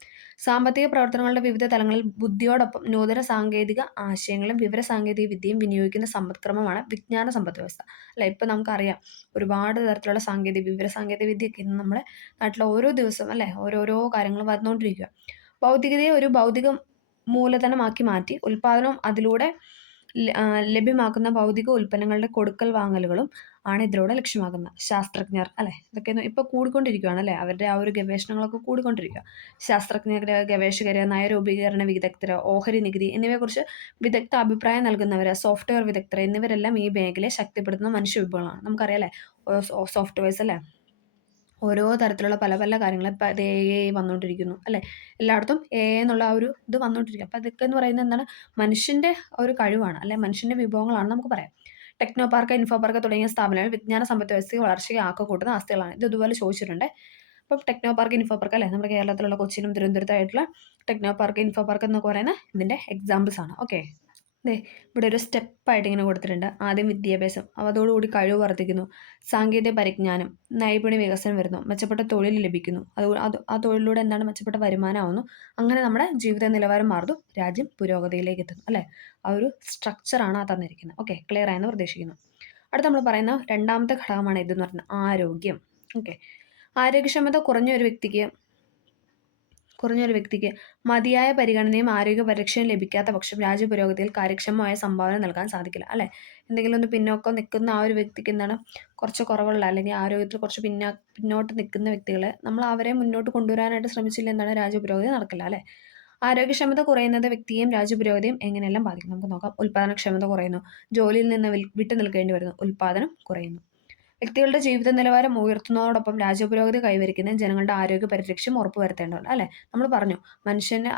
സാമ്പത്തിക പ്രവർത്തനങ്ങളുടെ വിവിധ തലങ്ങളിൽ ബുദ്ധിയോടൊപ്പം നൂതന സാങ്കേതിക ആശയങ്ങളും വിവരസാങ്കേതിക വിദ്യയും വിനിയോഗിക്കുന്ന സമ്പദ്ക്രമമാണ് വിജ്ഞാന സമ്പദ് വ്യവസ്ഥ. അല്ല, ഇപ്പം നമുക്കറിയാം ഒരുപാട് തരത്തിലുള്ള വിവരസാങ്കേതിക വിദ്യയൊക്കെ ഇന്ന് നമ്മുടെ നാട്ടിൽ ഓരോ ദിവസം അല്ലേ ഓരോരോ കാര്യങ്ങൾ വന്നുകൊണ്ടിരിക്കുക. ഭൗതികതയെ ഒരു ഭൗതിക മൂലധനമാക്കി മാറ്റി ഉൽപ്പാദനവും അതിലൂടെ ലഭ്യമാക്കുന്ന ഭൗതിക ഉൽപ്പന്നങ്ങളുടെ കൊടുക്കൽ വാങ്ങലുകളും ആണ് ഇതിലൂടെ ലക്ഷ്യമാക്കുന്നത്. ശാസ്ത്രജ്ഞർ അല്ലേ, ഇതൊക്കെ ഇപ്പോൾ കൂടിക്കൊണ്ടിരിക്കുകയാണ് അല്ലേ, അവരുടെ ആ ഒരു ഗവേഷണങ്ങളൊക്കെ കൂടിക്കൊണ്ടിരിക്കുക. ശാസ്ത്രജ്ഞർ, ഗവേഷകർ, നയരൂപീകരണ വിദഗ്ധർ, ഓഹരി നികുതി എന്നിവയെക്കുറിച്ച് വിദഗ്ധ അഭിപ്രായം നൽകുന്നവർ, സോഫ്റ്റ്വെയർ വിദഗ്ധർ എന്നിവരെല്ലാം ഈ മേഖലയെ ശക്തിപ്പെടുത്തുന്ന മനുഷ്യവിഭവങ്ങളാണ്. നമുക്കറിയാലേ സോഫ്റ്റ്വെയർസ് അല്ലേ, ഓരോ തരത്തിലുള്ള പല പല കാര്യങ്ങൾ ഇപ്പം അത് AI വന്നുകൊണ്ടിരിക്കുന്നു അല്ലേ. എല്ലായിടത്തും AI എന്നുള്ള ആ ഒരു ഇത് വന്നുകൊണ്ടിരിക്കുക. അപ്പോൾ അതൊക്കെ എന്ന് പറയുന്നത് എന്താണ്? മനുഷ്യൻ്റെ ഒരു കഴിവാണ് അല്ലെ, മനുഷ്യൻ്റെ വിഭവങ്ങളാണ് നമുക്ക് പറയാം. ടെക്നോ പാർക്ക്, ഇൻഫോ പാർക്ക് തുടങ്ങിയ സ്ഥാപനങ്ങൾ വിജ്ഞാന സമ്പദ് വ്യവസ്ഥയെ വളർച്ചയ്ക്ക് ആക്കം ആസ്തികളാണ്. ഇത് ഇതുപോലെ ചോദിച്ചിട്ടുണ്ട്. അപ്പം ടെക്നോ പാർക്ക്, ഇൻഫോ പാർക്ക് അല്ലേ, നമ്മുടെ കേരളത്തിലുള്ള കൊച്ചിയിലും തിരുവനന്തപുരത്തായിട്ടുള്ള ടെക്നോ പാർക്ക്, ഇൻഫോ പാർക്ക് എന്നൊക്കെ പറയുന്ന ഇതിൻ്റെ എക്സാമ്പിൾസ് ആണ്. ഓക്കെ, ഇവിടെ ഒരു സ്റ്റെപ്പായിട്ട് ഇങ്ങനെ കൊടുത്തിട്ടുണ്ട്. ആദ്യം വിദ്യാഭ്യാസം, അതോടുകൂടി കഴിവ് വർദ്ധിക്കുന്നു, സാങ്കേതിക പരിജ്ഞാനം, നൈപുണ്യ വികസനം വരുന്നു, മെച്ചപ്പെട്ട തൊഴിൽ ലഭിക്കുന്നു, ആ തൊഴിലിലൂടെ എന്താണ് മെച്ചപ്പെട്ട വരുമാനമാവുന്നു, അങ്ങനെ നമ്മുടെ ജീവിത നിലവാരം മാറുന്നു, രാജ്യം പുരോഗതിയിലേക്ക് എത്തുന്നു അല്ലേ. ആ ഒരു സ്ട്രക്ചറാണ് ആ തന്നിരിക്കുന്നത്. ഓക്കെ, ക്ലിയർ ആയെന്ന് പ്രതീക്ഷിക്കുന്നു. അടുത്ത നമ്മൾ പറയുന്ന രണ്ടാമത്തെ ഘടകമാണ് ഇതെന്ന് പറയുന്നത് ആരോഗ്യം. ഓക്കെ, ആരോഗ്യക്ഷമത കുറഞ്ഞ ഒരു വ്യക്തിക്ക് മതിയായ പരിഗണനയും ആരോഗ്യ പരിരക്ഷയും ലഭിക്കാത്ത പക്ഷം രാജ്യ പുരോഗതിയിൽ കാര്യക്ഷമമായ സംഭാവന നൽകാൻ സാധിക്കില്ല അല്ലേ. എന്തെങ്കിലും ഒന്ന് പിന്നോക്കം നിൽക്കുന്ന ആ ഒരു വ്യക്തിക്ക് എന്താണ് കുറച്ച് കുറവുള്ള അല്ലെങ്കിൽ ആരോഗ്യത്തിൽ കുറച്ച് പിന്നോട്ട് നിൽക്കുന്ന വ്യക്തികളെ നമ്മൾ അവരെ മുന്നോട്ട് കൊണ്ടുവരാനായിട്ട് ശ്രമിച്ചില്ല എന്താണ് രാജ്യ പുരോഗതി നടക്കില്ല അല്ലേ. ആരോഗ്യക്ഷമത കുറയുന്നത് വ്യക്തിയെയും രാജ്യ പുരോഗതിയും എങ്ങനെയെല്ലാം ബാധിക്കും നമുക്ക് നോക്കാം. ഉൽപ്പാദനക്ഷമത കുറയുന്നു, ജോലിയിൽ നിന്ന് വിട്ടു നിൽക്കേണ്ടി വരുന്നു, ഉൽപ്പാദനം കുറയുന്നു. വ്യക്തികളുടെ ജീവിത നിലവാരം ഉയർത്തുന്നതോടൊപ്പം രാജ്യപുരോഗതി കൈവരിക്കുന്ന ജനങ്ങളുടെ ആരോഗ്യ പരിരക്ഷയും ഉറപ്പുവരുത്തേണ്ടതുണ്ട് അല്ലേ. നമ്മൾ പറഞ്ഞു മനുഷ്യൻ്റെ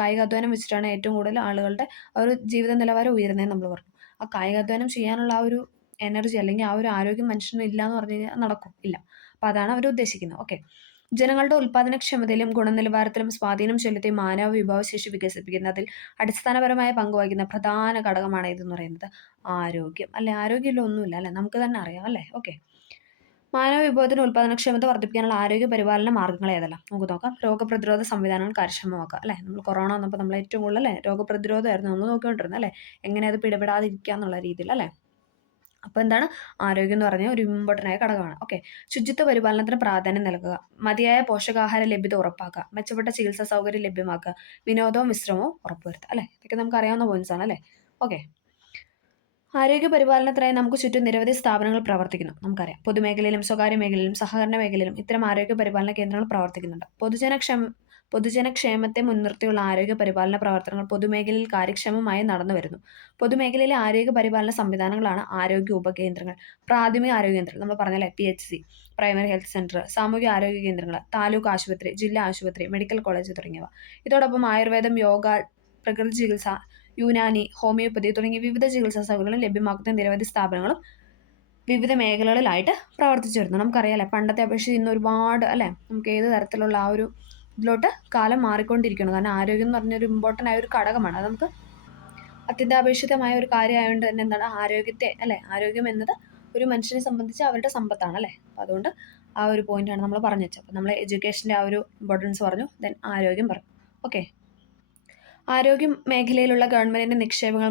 കായിക അധ്വാനം വെച്ചിട്ടാണ് ഏറ്റവും കൂടുതൽ ആളുകളുടെ ആ ഒരു ജീവിത നിലവാരം ഉയരുന്നതെന്ന് നമ്മൾ പറഞ്ഞു. ആ കായികാധ്വാനം ചെയ്യാനുള്ള ആ ഒരു എനർജി അല്ലെങ്കിൽ ആ ഒരു ആരോഗ്യം മനുഷ്യന് ഇല്ല എന്ന് പറഞ്ഞു കഴിഞ്ഞാൽ നടക്കും ഇല്ല. അപ്പോൾ അതാണ് അവർ ഉദ്ദേശിക്കുന്നത്. ഓക്കെ, ജനങ്ങളുടെ ഉൽപ്പാദനക്ഷമതയിലും ഗുണനിലവാരത്തിലും സ്വാധീനം ചെലുത്തി മാനവ വിഭവശേഷി വികസിപ്പിക്കുന്നതിൽ അടിസ്ഥാനപരമായ പങ്ക് വഹിക്കുന്ന പ്രധാന ഘടകമാണ് ഇതെന്ന് പറയുന്നത് ആരോഗ്യം. അല്ലെ, ആരോഗ്യമില്ല ഒന്നുമില്ല അല്ലെ, നമുക്ക് തന്നെ അറിയാം അല്ലേ. ഓക്കെ, മാനവ വിഭവത്തിന് ഉൽപ്പാദനക്ഷമത വർദ്ധിപ്പിക്കാനുള്ള ആരോഗ്യ പരിപാലന മാർഗ്ഗങ്ങൾ ഏതെല്ലാം നമുക്ക് നോക്കാം. രോഗപ്രതിരോധ സംവിധാനങ്ങൾ കാര്യക്ഷമമാക്കുക അല്ലേ. നമ്മൾ കൊറോണ വന്നപ്പോൾ നമ്മൾ ഏറ്റവും കൂടുതൽ അല്ലേ രോഗപ്രതിരോധമായിരുന്നു നമ്മൾ നോക്കിക്കൊണ്ടിരുന്നത് അല്ലേ, എങ്ങനെ അത് പിടിപെടാതിരിക്കുക എന്നുള്ള രീതിയിൽ അല്ലേ. അപ്പോൾ എന്താണ്, ആരോഗ്യം എന്ന് പറഞ്ഞാൽ ഒരു ഇമ്പോർട്ടൻ്റ് ആയ ഘടകമാണ്. ഓക്കെ, ശുചിത്വ പരിപാലനത്തിന് പ്രാധാന്യം നൽകുക, മതിയായ പോഷകാഹാര ലഭ്യത ഉറപ്പാക്കുക, മെച്ചപ്പെട്ട ചികിത്സാ സൗകര്യം ലഭ്യമാക്കുക, വിനോദവും വിശ്രമവും ഉറപ്പുവരുത്തുക അല്ലേ. ഇതൊക്കെ നമുക്ക് അറിയാവുന്ന പോയിന്റ്സ് ആണ് അല്ലേ. ഓക്കെ, ആരോഗ്യ പരിപാലനത്തിനായി നമുക്ക് ചുറ്റും നിരവധി സ്ഥാപനങ്ങൾ പ്രവർത്തിക്കുന്നു. നമുക്കറിയാം, പൊതുമേഖലയിലും സ്വകാര്യ മേഖലയിലും സഹകരണ മേഖലയിലും ഇത്തരം ആരോഗ്യ പരിപാലന കേന്ദ്രങ്ങൾ പ്രവർത്തിക്കുന്നുണ്ട്. പൊതുജനക്ഷേമത്തെ മുൻനിർത്തിയുള്ള ആരോഗ്യ പരിപാലന പ്രവർത്തനങ്ങൾ പൊതുമേഖലയിൽ കാര്യക്ഷമമായി നടന്നു വരുന്നു. പൊതുമേഖലയിലെ ആരോഗ്യ പരിപാലന സംവിധാനങ്ങളാണ് ആരോഗ്യ ഉപകേന്ദ്രങ്ങൾ, പ്രാഥമിക ആരോഗ്യ കേന്ദ്രങ്ങൾ, നമ്മൾ പറഞ്ഞല്ലേ PHC, പ്രൈമറി ഹെൽത്ത് സെന്റർ, സാമൂഹിക ആരോഗ്യ കേന്ദ്രങ്ങൾ, താലൂക്ക് ആശുപത്രി, ജില്ലാ ആശുപത്രി, മെഡിക്കൽ കോളേജ് തുടങ്ങിയവ. ഇതോടൊപ്പം ആയുർവേദം, യോഗ, പ്രകൃതി ചികിത്സ, യുനാനി, ഹോമിയോപ്പതി തുടങ്ങിയ വിവിധ ചികിത്സാ സൗകര്യങ്ങൾ ലഭ്യമാക്കുന്ന നിരവധി സ്ഥാപനങ്ങളും വിവിധ മേഖലകളിലായിട്ട് പ്രവർത്തിച്ചു വരുന്നു. നമുക്കറിയാലേ, പണ്ടത്തെ അപേക്ഷിച്ച് ഇന്ന് ഒരുപാട് അല്ലേ, നമുക്ക് ഏത് തരത്തിലുള്ള ആ ഒരു ഇതിലോട്ട് കാലം മാറിക്കൊണ്ടിരിക്കുകയാണ്. കാരണം ആരോഗ്യം എന്ന് പറഞ്ഞൊരു ഇമ്പോർട്ടൻ്റ് ആയ ഒരു ഘടകമാണ്. അത് നമുക്ക് അത്യന്താപേക്ഷിതമായ ഒരു കാര്യമായതുകൊണ്ട് തന്നെ എന്താണ്, ആരോഗ്യത്തെ അല്ലേ, ആരോഗ്യം എന്നത് ഒരു മനുഷ്യനെ സംബന്ധിച്ച് അവരുടെ സമ്പത്താണ് അല്ലേ. അപ്പോൾ അതുകൊണ്ട് ആ ഒരു പോയിന്റാണ് നമ്മൾ പറഞ്ഞു വെച്ചത്. അപ്പോൾ നമ്മൾ എഡ്യൂക്കേഷൻ്റെ ആ ഒരു ഇമ്പോർട്ടൻസ് പറഞ്ഞു, ദെൻ ആരോഗ്യം പറഞ്ഞു. ഓക്കെ, ആരോഗ്യ മേഖലയിലുള്ള ഗവൺമെന്റിന്റെ നിക്ഷേപങ്ങൾ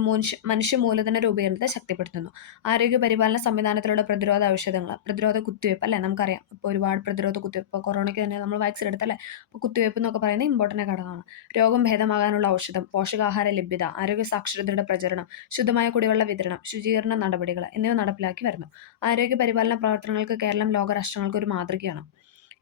മനുഷ്യ മൂലധന രൂപീകരണത്തെ ശക്തിപ്പെടുത്തുന്നു. ആരോഗ്യ പരിപാലന സംവിധാനത്തിലൂടെ പ്രതിരോധ ഔഷധങ്ങൾ, പ്രതിരോധ കുത്തിവയ്പ്പ് അല്ലേ, നമുക്കറിയാം ഇപ്പോൾ ഒരുപാട് പ്രതിരോധ കുത്തിവയ്പ്പ്, ഇപ്പോൾ കൊറോണയ്ക്ക് തന്നെ നമ്മൾ വാക്സിൻ എടുത്തല്ലേ. അപ്പോൾ കുത്തിവയ്പ്പ് എന്നൊക്കെ പറയുന്നത് ഇമ്പോർട്ടൻ്റ് ഘടകമാണ്. രോഗം ഭേദമാകാനുള്ള ഔഷധം, പോഷകാഹാര ലഭ്യത, ആരോഗ്യ സാക്ഷരതയുടെ പ്രചരണം, ശുദ്ധമായ കുടിവെള്ള വിതരണം, ശുചീകരണ നടപടികൾ എന്നിവ നടപ്പിലാക്കി വരുന്നു. ആരോഗ്യ പരിപാലന പ്രവർത്തനങ്ങൾക്ക് കേരളം ലോകരാഷ്ട്രങ്ങൾക്ക് ഒരു മാതൃകയാണ്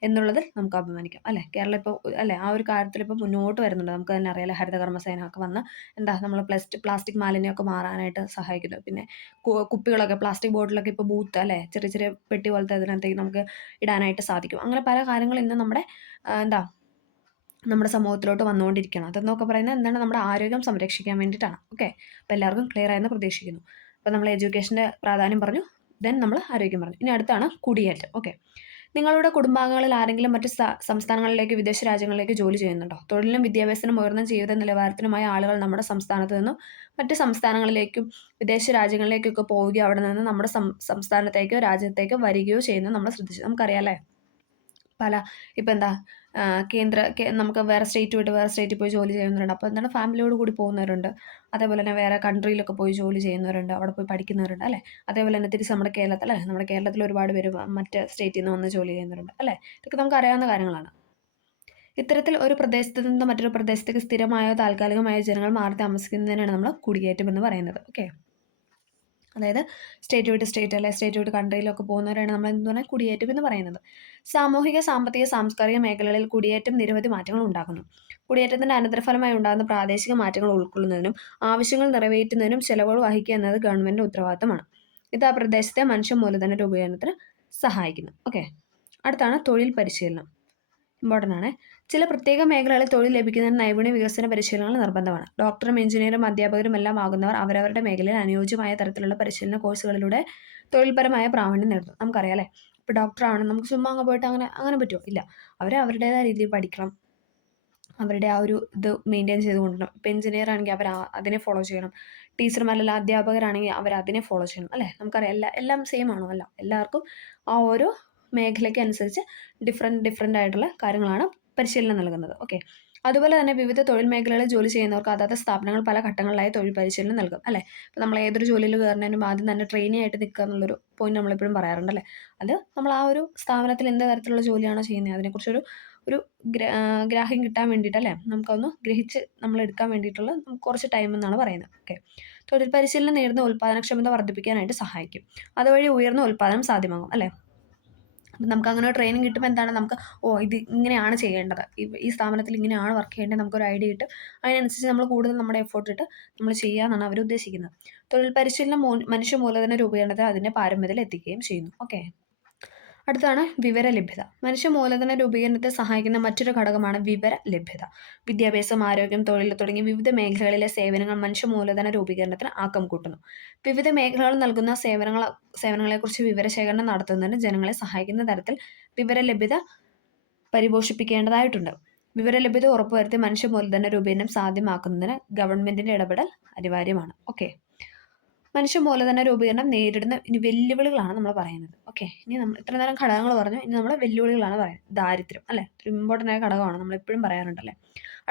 എന്നുള്ളതിൽ നമുക്ക് അഭിമാനിക്കാം അല്ലേ. കേരളം ഇപ്പോൾ അല്ലേ ആ ഒരു കാര്യത്തിൽ ഇപ്പോൾ മുന്നോട്ട് വരുന്നുണ്ട്. നമുക്ക് തന്നെ അറിയാലോ, ഹരിതകർമ്മസേന ഒക്കെ വന്ന് എന്താ നമ്മൾ പ്ലാസ്റ്റിക് മാലിന്യമൊക്കെ മാറാനായിട്ട് സഹായിക്കുന്നു. പിന്നെ കുപ്പികളൊക്കെ, പ്ലാസ്റ്റിക് ബോട്ടിലൊക്കെ ഇപ്പോൾ ബൂത്ത് അല്ലേ, ചെറിയ ചെറിയ പെട്ടി പോലത്തെ അതിനകത്തേക്ക് നമുക്ക് ഇടാനായിട്ട് സാധിക്കും. അങ്ങനെ പല കാര്യങ്ങളും ഇന്ന് നമ്മുടെ എന്താ നമ്മുടെ സമൂഹത്തിലോട്ട് വന്നുകൊണ്ടിരിക്കുകയാണ്. അതെന്നൊക്കെ പറയുന്നത് എന്താണ്, നമ്മുടെ ആരോഗ്യം സംരക്ഷിക്കാൻ വേണ്ടിയിട്ടാണ്. ഓക്കെ, അപ്പോൾ എല്ലാവർക്കും ക്ലിയർ ആയെന്ന് പ്രതീക്ഷിക്കുന്നു. അപ്പോൾ നമ്മൾ എഡ്യൂക്കേഷൻ്റെ പ്രാധാന്യം പറഞ്ഞു, ദെൻ നമ്മൾ ആരോഗ്യം പറഞ്ഞു. ഇനി അടുത്താണ് കുടിയേറ്റം. ഓക്കെ, നിങ്ങളുടെ കുടുംബാംഗങ്ങളിൽ ആരെങ്കിലും മറ്റ് സംസ്ഥാനങ്ങളിലേക്ക്, വിദേശ രാജ്യങ്ങളിലേക്ക് ജോലി ചെയ്യുന്നുണ്ടോ? തൊഴിലിനും വിദ്യാഭ്യാസത്തിനും ഉയർന്ന ജീവിത നിലവാരത്തിനുമായി ആളുകൾ നമ്മുടെ സംസ്ഥാനത്ത് നിന്നും മറ്റ് സംസ്ഥാനങ്ങളിലേക്കും വിദേശ രാജ്യങ്ങളിലേക്കൊക്കെ പോവുകയോ അവിടെ നിന്ന് നമ്മുടെ സംസ്ഥാനത്തേക്കോ രാജ്യത്തേക്കോ വരികയോ ചെയ്യുന്നത് നമ്മൾ ശ്രദ്ധിച്ചു. നമുക്കറിയാമല്ലേ, പല ഇപ്പം എന്താ നമുക്ക് വേറെ സ്റ്റേറ്റ് വിട്ട് വേറെ സ്റ്റേറ്റിൽ പോയി ജോലി ചെയ്യുന്നവരുണ്ട്. അപ്പോൾ എന്താണ്, ഫാമിലിയോട് കൂടി പോകുന്നവരുണ്ട്. അതേപോലെ തന്നെ വേറെ കൺട്രിയിലൊക്കെ പോയി ജോലി ചെയ്യുന്നവരുണ്ട്, അവിടെ പോയി പഠിക്കുന്നവരുണ്ട് അല്ലേ. അതേപോലെ തന്നെ തിരിച്ച് നമ്മുടെ കേരളത്തിൽ അല്ലേ, നമ്മുടെ കേരളത്തിൽ ഒരുപാട് പേര് മറ്റ് സ്റ്റേറ്റിൽ നിന്ന് വന്ന് ജോലി ചെയ്യുന്നവരുണ്ട് അല്ലേ. ഇതൊക്കെ നമുക്ക് അറിയാവുന്ന കാര്യങ്ങളാണ്. ഇത്തരത്തിൽ ഒരു പ്രദേശത്ത് നിന്ന് മറ്റൊരു പ്രദേശത്തേക്ക് സ്ഥിരമായോ താൽക്കാലികമായോ ജനങ്ങൾ മാറി താമസിക്കുന്നതിനാണ് നമ്മൾ കുടിയേറ്റം എന്ന് പറയുന്നത്. ഓക്കെ, അതായത് സ്റ്റേറ്റ് വിട്ട് സ്റ്റേറ്റ് അല്ലെ, സ്റ്റേറ്റ് വിട്ട് കൺട്രിയിലൊക്കെ പോകുന്നവരാണ് നമ്മൾ എന്ത് പറഞ്ഞാൽ കുടിയേറ്റം എന്ന് പറയുന്നത്. സാമൂഹിക, സാമ്പത്തിക, സാംസ്കാരിക മേഖലകളിൽ കുടിയേറ്റം നിരവധി മാറ്റങ്ങൾ ഉണ്ടാക്കുന്നു. കുടിയേറ്റത്തിൻ്റെ അനന്തരഫലമായി ഉണ്ടാകുന്ന പ്രാദേശിക മാറ്റങ്ങൾ ഉൾക്കൊള്ളുന്നതിനും ആവശ്യങ്ങൾ നിറവേറ്റുന്നതിനും ചെലവുകൾ വഹിക്കുക എന്നത് ഗവൺമെൻറ് ഉത്തരവാദിത്തമാണ്. ഇത് ആ പ്രദേശത്തെ മനുഷ്യ മൂലധന രൂപീകരണത്തിന് സഹായിക്കുന്നു. ഓക്കെ, അടുത്താണ് തൊഴിൽ പരിശീലനം. ഇമ്പോർട്ടൻ്റ് ആണ്. ചില പ്രത്യേക മേഖലകളിൽ തൊഴിൽ ലഭിക്കുന്നതിന് നൈപുണ്യ വികസന പരിശീലനങ്ങൾ നിർബന്ധമാണ്. ഡോക്ടറും എഞ്ചിനീയറും അധ്യാപകരും എല്ലാം ആകുന്നവർ അവരവരുടെ മേഖലയിൽ അനുയോജ്യമായ തരത്തിലുള്ള പരിശീലന കോഴ്സുകളിലൂടെ തൊഴിൽപരമായ പ്രാവീണ്യം നേടുന്നു. നമുക്കറിയാം അല്ലേ, ഇപ്പോൾ ഡോക്ടറാണ്, നമുക്ക് ചുമ്മാ അങ്ങ് പോയിട്ട് അങ്ങനെ പറ്റുമോ? ഇല്ല, അവരുടേതായ രീതിയിൽ പഠിക്കണം, അവരുടെ ആ ഒരു ഇത് മെയിൻറ്റെയിൻ ചെയ്ത് കൊണ്ടുവരണം. ഇപ്പോൾ എഞ്ചിനീയർ ആണെങ്കിൽ അവർ അതിനെ ഫോളോ ചെയ്യണം. ടീച്ചർമാരല്ല അധ്യാപകരാണെങ്കിൽ അവർ അതിനെ ഫോളോ ചെയ്യണം അല്ലേ. നമുക്കറിയാം എല്ലാം സെയിം ആണോ? അല്ല, എല്ലാവർക്കും ആ ഓരോ മേഖലയ്ക്ക് അനുസരിച്ച് ഡിഫറെൻ്റ് ആയിട്ടുള്ള കാര്യങ്ങളാണ് പരിശീലനം നൽകുന്നത്. ഓക്കെ, അതുപോലെ തന്നെ വിവിധ തൊഴിൽ മേഖലകളിൽ ജോലി ചെയ്യുന്നവർക്ക് അതാത് സ്ഥാപനങ്ങൾ പല ഘട്ടങ്ങളിലായി തൊഴിൽ പരിശീലനം നൽകും അല്ലേ. ഇപ്പോൾ നമ്മൾ ഏതൊരു ജോലിയിൽ കയറുന്നതിനും ആദ്യം തന്നെ ട്രെയിനി ആയിട്ട് നിൽക്കുക എന്നുള്ളൊരു പോയിന്റ് നമ്മളെപ്പോഴും പറയാറുണ്ടല്ലേ. അത് നമ്മൾ ആ ഒരു സ്ഥാപനത്തിൽ എന്ത് തരത്തിലുള്ള ജോലിയാണോ ചെയ്യുന്നത് അതിനെക്കുറിച്ചൊരു ഗ്രാഹ്യം കിട്ടാൻ വേണ്ടിയിട്ടല്ലേ, നമുക്കൊന്ന് ഗ്രഹിച്ച് നമ്മൾ എടുക്കാൻ വേണ്ടിയിട്ടുള്ള കുറച്ച് ടൈം എന്നാണ് പറയുന്നത്. ഓക്കെ, തൊഴിൽ പരിശീലനം നേടുന്ന ഉൽപ്പാദനക്ഷമത വർദ്ധിപ്പിക്കാനായിട്ട് സഹായിക്കും. അതുവഴി ഉയർന്ന ഉൽപ്പാദനം സാധ്യമാകും അല്ലേ. അപ്പം നമുക്ക് അങ്ങനെ ഒരു ട്രെയിനിങ് കിട്ടുമ്പോൾ എന്താണ്, നമുക്ക് ഇത് ഇങ്ങനെയാണ് ചെയ്യേണ്ടത്, ഈ സ്ഥാപനത്തിൽ ഇങ്ങനെയാണ് വർക്ക് ചെയ്യേണ്ടത്, നമുക്കൊരു ഐഡിയ കിട്ടും. അതിനനുസരിച്ച് നമ്മൾ കൂടുതൽ നമ്മുടെ എഫേർട്ട് ഇട്ട് നമ്മൾ ചെയ്യാമെന്നാണ് അവർ ഉദ്ദേശിക്കുന്നത്. തൊഴിൽ പരിശീലനം മനുഷ്യ മൂലധന രൂപീകരണത്തെ അതിൻ്റെ പാരമ്യതയിൽ എത്തിക്കുകയും ചെയ്യുന്നു. ഓക്കെ, അടുത്താണ് വിവര ലഭ്യത. മനുഷ്യ മൂലധന രൂപീകരണത്തെ സഹായിക്കുന്ന മറ്റൊരു ഘടകമാണ് വിവര ലഭ്യത. വിദ്യാഭ്യാസം, ആരോഗ്യം, തൊഴിൽ തുടങ്ങിയ വിവിധ മേഖലകളിലെ സേവനങ്ങൾ മനുഷ്യ മൂലധന രൂപീകരണത്തിന് ആക്കം കൂട്ടുന്നു. വിവിധ മേഖലകൾ നൽകുന്ന സേവനങ്ങളെക്കുറിച്ച് വിവരശേഖരണം നടത്തുന്നതിന് ജനങ്ങളെ സഹായിക്കുന്ന തരത്തിൽ വിവര ലഭ്യത പരിപോഷിപ്പിക്കേണ്ടതായിട്ടുണ്ട്. വിവരലഭ്യത ഉറപ്പുവരുത്തി മനുഷ്യ മൂലധന രൂപീകരണം സാധ്യമാക്കുന്നതിന് ഗവൺമെന്റിന്റെ ഇടപെടൽ അനിവാര്യമാണ്. ഓക്കെ, മനുഷ്യ മൂലധന രൂപീകരണം നേരിടുന്ന ഇനി വെല്ലുവിളികളാണ് നമ്മൾ പറയുന്നത്. ഓക്കെ, ഇനി നമ്മൾ ഇത്ര നേരം ഘടകങ്ങൾ പറഞ്ഞു, ഇനി നമ്മൾ വെല്ലുവിളികളാണ് പറയുന്നത്. ദാരിദ്ര്യം അല്ലേ, ഒരു ഇമ്പോർട്ടൻ്റ് ആയ ഘടകമാണ്, നമ്മൾ എപ്പോഴും പറയാറുണ്ടല്ലേ.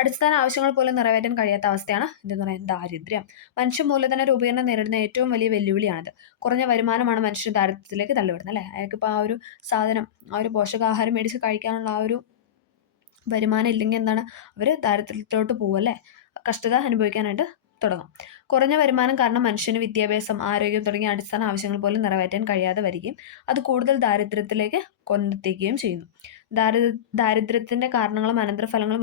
അടിസ്ഥാന ആവശ്യങ്ങൾ പോലും നിറവേറ്റാൻ കഴിയാത്ത അവസ്ഥയാണ് എന്തെന്ന് പറയുന്നത്, ദാരിദ്ര്യം. മനുഷ്യ മൂലധന രൂപീകരണം നേരിടുന്ന ഏറ്റവും വലിയ വെല്ലുവിളിയാണിത്. കുറഞ്ഞ വരുമാനമാണ് മനുഷ്യൻ ദാരിദ്ര്യത്തിലേക്ക് തള്ളിവിടുന്നത് അല്ലേ. അയാൾക്കിപ്പോൾ ആ ഒരു സാധനം, ആ ഒരു പോഷകാഹാരം മേടിച്ച് കഴിക്കാനുള്ള ആ ഒരു വരുമാനം ഇല്ലെങ്കിൽ എന്താണ്, അവർ ദാരിദ്ര്യത്തിലോട്ട് പോകും അല്ലേ, കഷ്ടത അനുഭവിക്കാനായിട്ട് തുടങ്ങും. കുറഞ്ഞ വരുമാനം കാരണം മനുഷ്യന് വിദ്യാഭ്യാസം, ആരോഗ്യം തുടങ്ങിയ അടിസ്ഥാന ആവശ്യങ്ങൾ പോലും നിറവേറ്റാൻ കഴിയാതെ വരികയും അത് കൂടുതൽ ദാരിദ്ര്യത്തിലേക്ക് കൊണ്ടെത്തിക്കുകയും ചെയ്യുന്നു. ദാരിദ്ര്യത്തിന്റെ കാരണങ്ങളും അനന്തരഫലങ്ങളും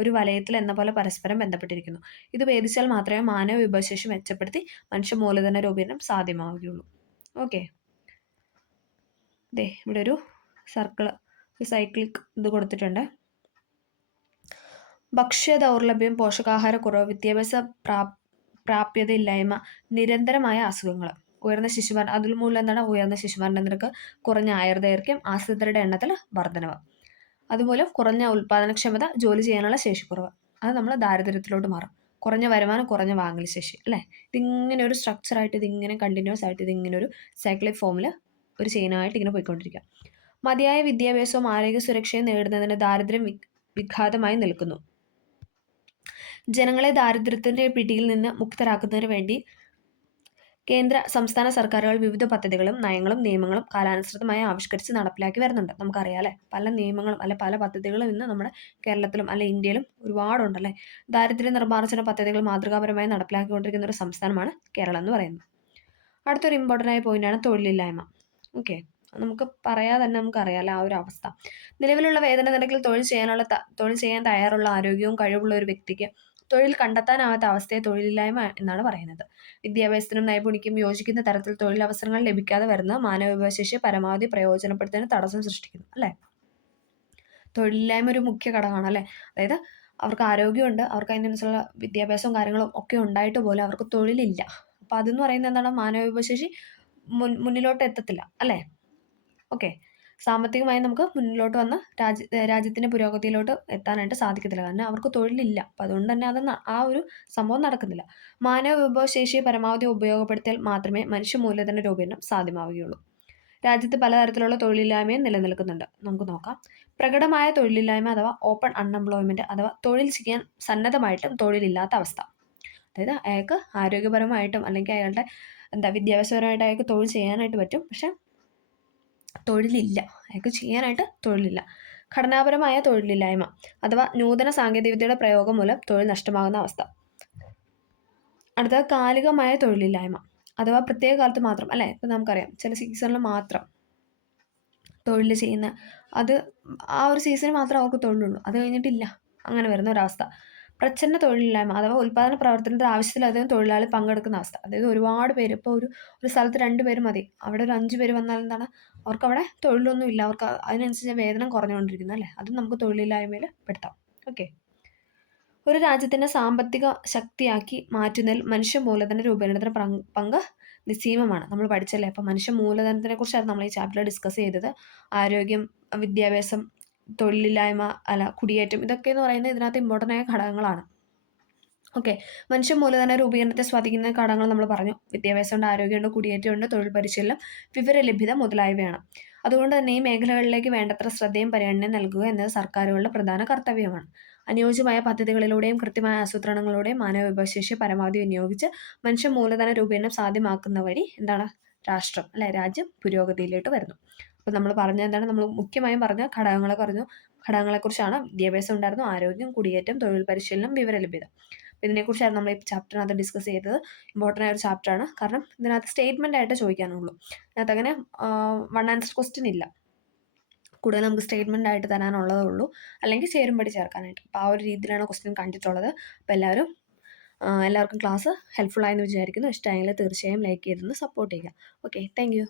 ഒരു വലയത്തിൽ എന്ന പോലെ പരസ്പരം ബന്ധപ്പെട്ടിരിക്കുന്നു. ഇത് ഭേദിച്ചാൽ മാത്രമേ മാനവ വിഭവശേഷി മെച്ചപ്പെടുത്തി മനുഷ്യ മൂലധന രൂപീകരണം സാധ്യമാവുകയുള്ളൂ. ഓക്കെ, ഇവിടെ ഒരു സർക്കിൾ, ഒരു സൈക്ലിക് ഇത് കൊടുത്തിട്ടുണ്ട്. ഭക്ഷ്യ ദൗർലഭ്യം, പോഷകാഹാരക്കുറവ്, വിദ്യാഭ്യാസ പ്രാപ്യതയില്ലായ്മ, നിരന്തരമായ അസുഖങ്ങൾ, ഉയർന്ന ശിശുമരണം, അതുമൂലം എന്താണ്, ഉയർന്ന ശിശുമരണ നിരക്ക്, കുറഞ്ഞ ആയുർദൈർഘ്യം, ആശ്രിതരുടെ എണ്ണത്തിൽ വർധനവ്, അതുമൂലം കുറഞ്ഞ ഉൽപ്പാദനക്ഷമത, ജോലി ചെയ്യാനുള്ള ശേഷിക്കുറവ്, അത് നമ്മൾ ദാരിദ്ര്യത്തിലോട്ട് മാറും. കുറഞ്ഞ വരുമാനം, കുറഞ്ഞ വാങ്ങൽ ശേഷി അല്ലേ. ഇതിങ്ങനെ ഒരു സ്ട്രക്ചറായിട്ട്, ഇതിങ്ങനെ കണ്ടിന്യൂസ് ആയിട്ട്, ഇതിങ്ങനെ ഒരു സൈക്ലിക് ഫോമിൽ ഒരു ചെയിനായിട്ട് ഇങ്ങനെ പോയിക്കൊണ്ടിരിക്കുക. മതിയായ വിദ്യാഭ്യാസവും ആരോഗ്യ സുരക്ഷയും നേടുന്നതിന് ദാരിദ്ര്യം വിഘാതമായി നിൽക്കുന്നു. ജനങ്ങളെ ദാരിദ്ര്യത്തിന്റെ പിടിയിൽ നിന്ന് മുക്തരാക്കുന്നതിന് വേണ്ടി കേന്ദ്ര സംസ്ഥാന സർക്കാരുകൾ വിവിധ പദ്ധതികളും നയങ്ങളും നിയമങ്ങളും കാലാനുസൃതമായി ആവിഷ്കരിച്ച് നടപ്പിലാക്കി വരുന്നുണ്ട്. നമുക്കറിയാം പല നിയമങ്ങളും അല്ലെ പല പദ്ധതികളും ഇന്ന് നമ്മുടെ കേരളത്തിലും അല്ലെ ഇന്ത്യയിലും ഒരുപാടുണ്ടല്ലേ. ദാരിദ്ര്യ നിർമ്മാർജ്ജന പദ്ധതികൾ മാതൃകാപരമായി നടപ്പിലാക്കിക്കൊണ്ടിരിക്കുന്ന ഒരു സംസ്ഥാനമാണ് കേരളം എന്ന് പറയുന്നത്. അടുത്തൊരു ഇമ്പോർട്ടൻ്റ് ആയ പോയിന്റാണ് തൊഴിലില്ലായ്മ. ഓക്കെ, നമുക്ക് പറയാതെ തന്നെ നമുക്കറിയാമല്ലോ ആ ഒരു അവസ്ഥ. നിലവിലുള്ള വേതന നിരക്കിൽ തൊഴിൽ ചെയ്യാൻ തയ്യാറുള്ള ആരോഗ്യവും കഴിവുള്ള ഒരു വ്യക്തിക്ക് തൊഴിൽ കണ്ടെത്താനാവാത്ത അവസ്ഥയെ തൊഴിലില്ലായ്മ എന്നാണ് പറയുന്നത്. വിദ്യാഭ്യാസത്തിനും നൈപുണിക്കും യോജിക്കുന്ന തരത്തിൽ തൊഴിലവസരങ്ങൾ ലഭിക്കാതെ വരുന്ന മാനവ വിഭവശേഷിയെ പരമാവധി പ്രയോജനപ്പെടുത്തുന്നതിന് തടസ്സം സൃഷ്ടിക്കുന്നു അല്ലേ. തൊഴിലില്ലായ്മ ഒരു മുഖ്യ ഘടകമാണ് അല്ലേ. അതായത് അവർക്ക് ആരോഗ്യമുണ്ട്, അവർക്ക് അതിനനുസരിച്ചുള്ള വിദ്യാഭ്യാസവും കാര്യങ്ങളും ഒക്കെ ഉണ്ടായിട്ട് പോലും അവർക്ക് തൊഴിലില്ല. അപ്പോൾ അതെന്ന് പറയുന്നത് എന്താണ്, മാനവ വിഭവശേഷി മുന്നിലോട്ട് എത്തത്തില്ല അല്ലേ. ഓക്കെ, സാമ്പത്തികമായി നമുക്ക് മുന്നിലോട്ട് വന്ന് രാജ്യത്തിൻ്റെ പുരോഗതിയിലോട്ട് എത്താനായിട്ട് സാധിക്കത്തില്ല, കാരണം അവർക്ക് തൊഴിലില്ല. അപ്പം അതുകൊണ്ട് തന്നെ അത് ആ ഒരു സംഭവം നടക്കുന്നില്ല. മാനവ വിഭവശേഷിയെ പരമാവധി ഉപയോഗപ്പെടുത്തിയാൽ മാത്രമേ മനുഷ്യ മൂലധന രൂപീകരണം സാധ്യമാവുകയുള്ളൂ. രാജ്യത്ത് പലതരത്തിലുള്ള തൊഴിലില്ലായ്മയും നിലനിൽക്കുന്നുണ്ട്. നമുക്ക് നോക്കാം. പ്രകടമായ തൊഴിലില്ലായ്മ അഥവാ ഓപ്പൺ അൺഎംപ്ലോയ്മെൻറ്റ് അഥവാ തൊഴിൽ ചെയ്യാൻ സന്നദ്ധമായിട്ടും തൊഴിലില്ലാത്ത അവസ്ഥ. അതായത് അയാൾക്ക് ആരോഗ്യപരമായിട്ടും അല്ലെങ്കിൽ അയാളുടെ വിദ്യാഭ്യാസപരമായിട്ട് അയാൾക്ക് തൊഴിൽ ചെയ്യാനായിട്ട് പറ്റും, പക്ഷെ തൊഴിലില്ല, അയാൾക്ക് ചെയ്യാനായിട്ട് തൊഴിലില്ല. ഘടനാപരമായ തൊഴിലില്ലായ്മ അഥവാ നൂതന സാങ്കേതികവിദ്യയുടെ പ്രയോഗം മൂലം തൊഴിൽ നഷ്ടമാകുന്ന അവസ്ഥ. അടുത്തത് കാലികമായ തൊഴിലില്ലായ്മ അഥവാ പ്രത്യേക കാലത്ത് മാത്രം അല്ലേ. ഇപ്പം നമുക്കറിയാം ചില സീസണിൽ മാത്രം തൊഴിൽ ചെയ്യുന്ന, അത് ആ ഒരു സീസണിൽ മാത്രമേ അവർക്ക് തൊഴിലുള്ളൂ, അത് കഴിഞ്ഞിട്ടില്ല, അങ്ങനെ വരുന്ന ഒരവസ്ഥ. പ്രച്ഛന്ന തൊഴിലില്ലായ്മ അഥവാ ഉൽപ്പാദന പ്രവർത്തനത്തിൽ ആവശ്യത്തിലധികം തൊഴിലാളി പങ്കെടുക്കുന്ന അവസ്ഥ. അതായത് ഒരുപാട് പേര്, ഇപ്പോൾ ഒരു സ്ഥലത്ത് 2 പേര് മതി, അവിടെ ഒരു 5 പേര് വന്നാൽ എന്താണ്, അവർക്കവിടെ തൊഴിലൊന്നും ഇല്ല, അവർക്ക് അതിനനുസരിച്ച് വേതനം കുറഞ്ഞുകൊണ്ടിരിക്കുന്നു അല്ലേ. അതും നമുക്ക് തൊഴിലില്ലായ്മയിൽ പെടുത്താം. ഓക്കെ, ഒരു രാജ്യത്തിൻ്റെ സാമ്പത്തിക ശക്തിയാക്കി മാറ്റുന്നതിൽ മനുഷ്യ മൂലധന രൂപീകരണത്തിന് പങ്ക് നിസ്സീമമാണ്. നമ്മൾ പഠിച്ചല്ലേ. അപ്പം മനുഷ്യ മൂലധനത്തിനെ കുറിച്ചാണ് നമ്മൾ ഈ ചാപ്റ്ററിൽ ഡിസ്കസ് ചെയ്തത്. ആരോഗ്യം, വിദ്യാഭ്യാസം, തൊഴിലില്ലായ്മ കുടിയേറ്റം, ഇതൊക്കെ എന്ന് പറയുന്നത് ഇതിനകത്ത് ഇമ്പോർട്ടൻ്റ് ആയ ഘടകങ്ങളാണ്. ഓക്കെ, മനുഷ്യ മൂലധന രൂപീകരണത്തെ സ്വാധീനിക്കുന്ന ഘടകങ്ങൾ നമ്മൾ പറഞ്ഞു. വിദ്യാഭ്യാസമുണ്ട്, ആരോഗ്യമുണ്ട്, കുടിയേറ്റമുണ്ട്, തൊഴിൽ പരിശീലനം, വിവരലഭ്യത മുതലായവയാണ്. അതുകൊണ്ട് തന്നെ ഈ മേഖലകളിലേക്ക് വേണ്ടത്ര ശ്രദ്ധയും പരിഗണനയും നൽകുക എന്നത് സർക്കാരുകളുടെ പ്രധാന കർത്തവ്യമാണ്. അനുയോജ്യമായ പദ്ധതികളിലൂടെയും കൃത്യമായ ആസൂത്രണങ്ങളിലൂടെയും മാനവ വിഭവശേഷിയെ പരമാവധി വിനിയോഗിച്ച് മനുഷ്യ മൂലധന രൂപീകരണം സാധ്യമാക്കുന്ന വഴി എന്താണ്, രാഷ്ട്രം അല്ലെ രാജ്യം പുരോഗതിയിലോട്ട് വരുന്നു. അപ്പോൾ നമ്മൾ പറഞ്ഞ എന്താണ്, നമ്മൾ മുഖ്യമായും പറഞ്ഞ ഘടകങ്ങളെക്കുറിച്ചാണ്. വിദ്യാഭ്യാസം ഉണ്ടായിരുന്നു, ആരോഗ്യം, കുടിയേറ്റം, തൊഴിൽ പരിശീലനം, വിവരലഭ്യത. അപ്പോൾ ഇതിനെക്കുറിച്ചാണ് നമ്മൾ ഈ ചാപ്റ്ററിനകത്ത് ഡിസ്കസ് ചെയ്തത്. ഇമ്പോർട്ടൻ്റ് ആയ ഒരു ചാപ്റ്ററാണ്, കാരണം ഇതിനകത്ത് സ്റ്റേറ്റ്മെൻ്റ് ആയിട്ട് ചോദിക്കാനുള്ളൂ. ഇതിനകത്ത് അങ്ങനെ 1 ആൻസർ ക്വസ്റ്റ്യൻ ഇല്ല, കൂടുതൽ നമുക്ക് സ്റ്റേറ്റ്മെൻ്റ് ആയിട്ട് തരാനുള്ളതേ ഉള്ളൂ, അല്ലെങ്കിൽ ചേരുംപടി ചേർക്കാനായിട്ട്. അപ്പോൾ ആ ഒരു രീതിയിലാണ് ക്വസ്റ്റ്യൻ കണ്ടിട്ടുള്ളത്. അപ്പോൾ എല്ലാവർക്കും ക്ലാസ് ഹെൽപ്ഫുൾ ആയെന്ന് വിചാരിക്കുന്നു. ഇഷ്ടമായെങ്കിൽ തീർച്ചയായും ലൈക്ക് ചെയ്തൊന്ന് സപ്പോർട്ട് ചെയ്യുക. Okay, thank you.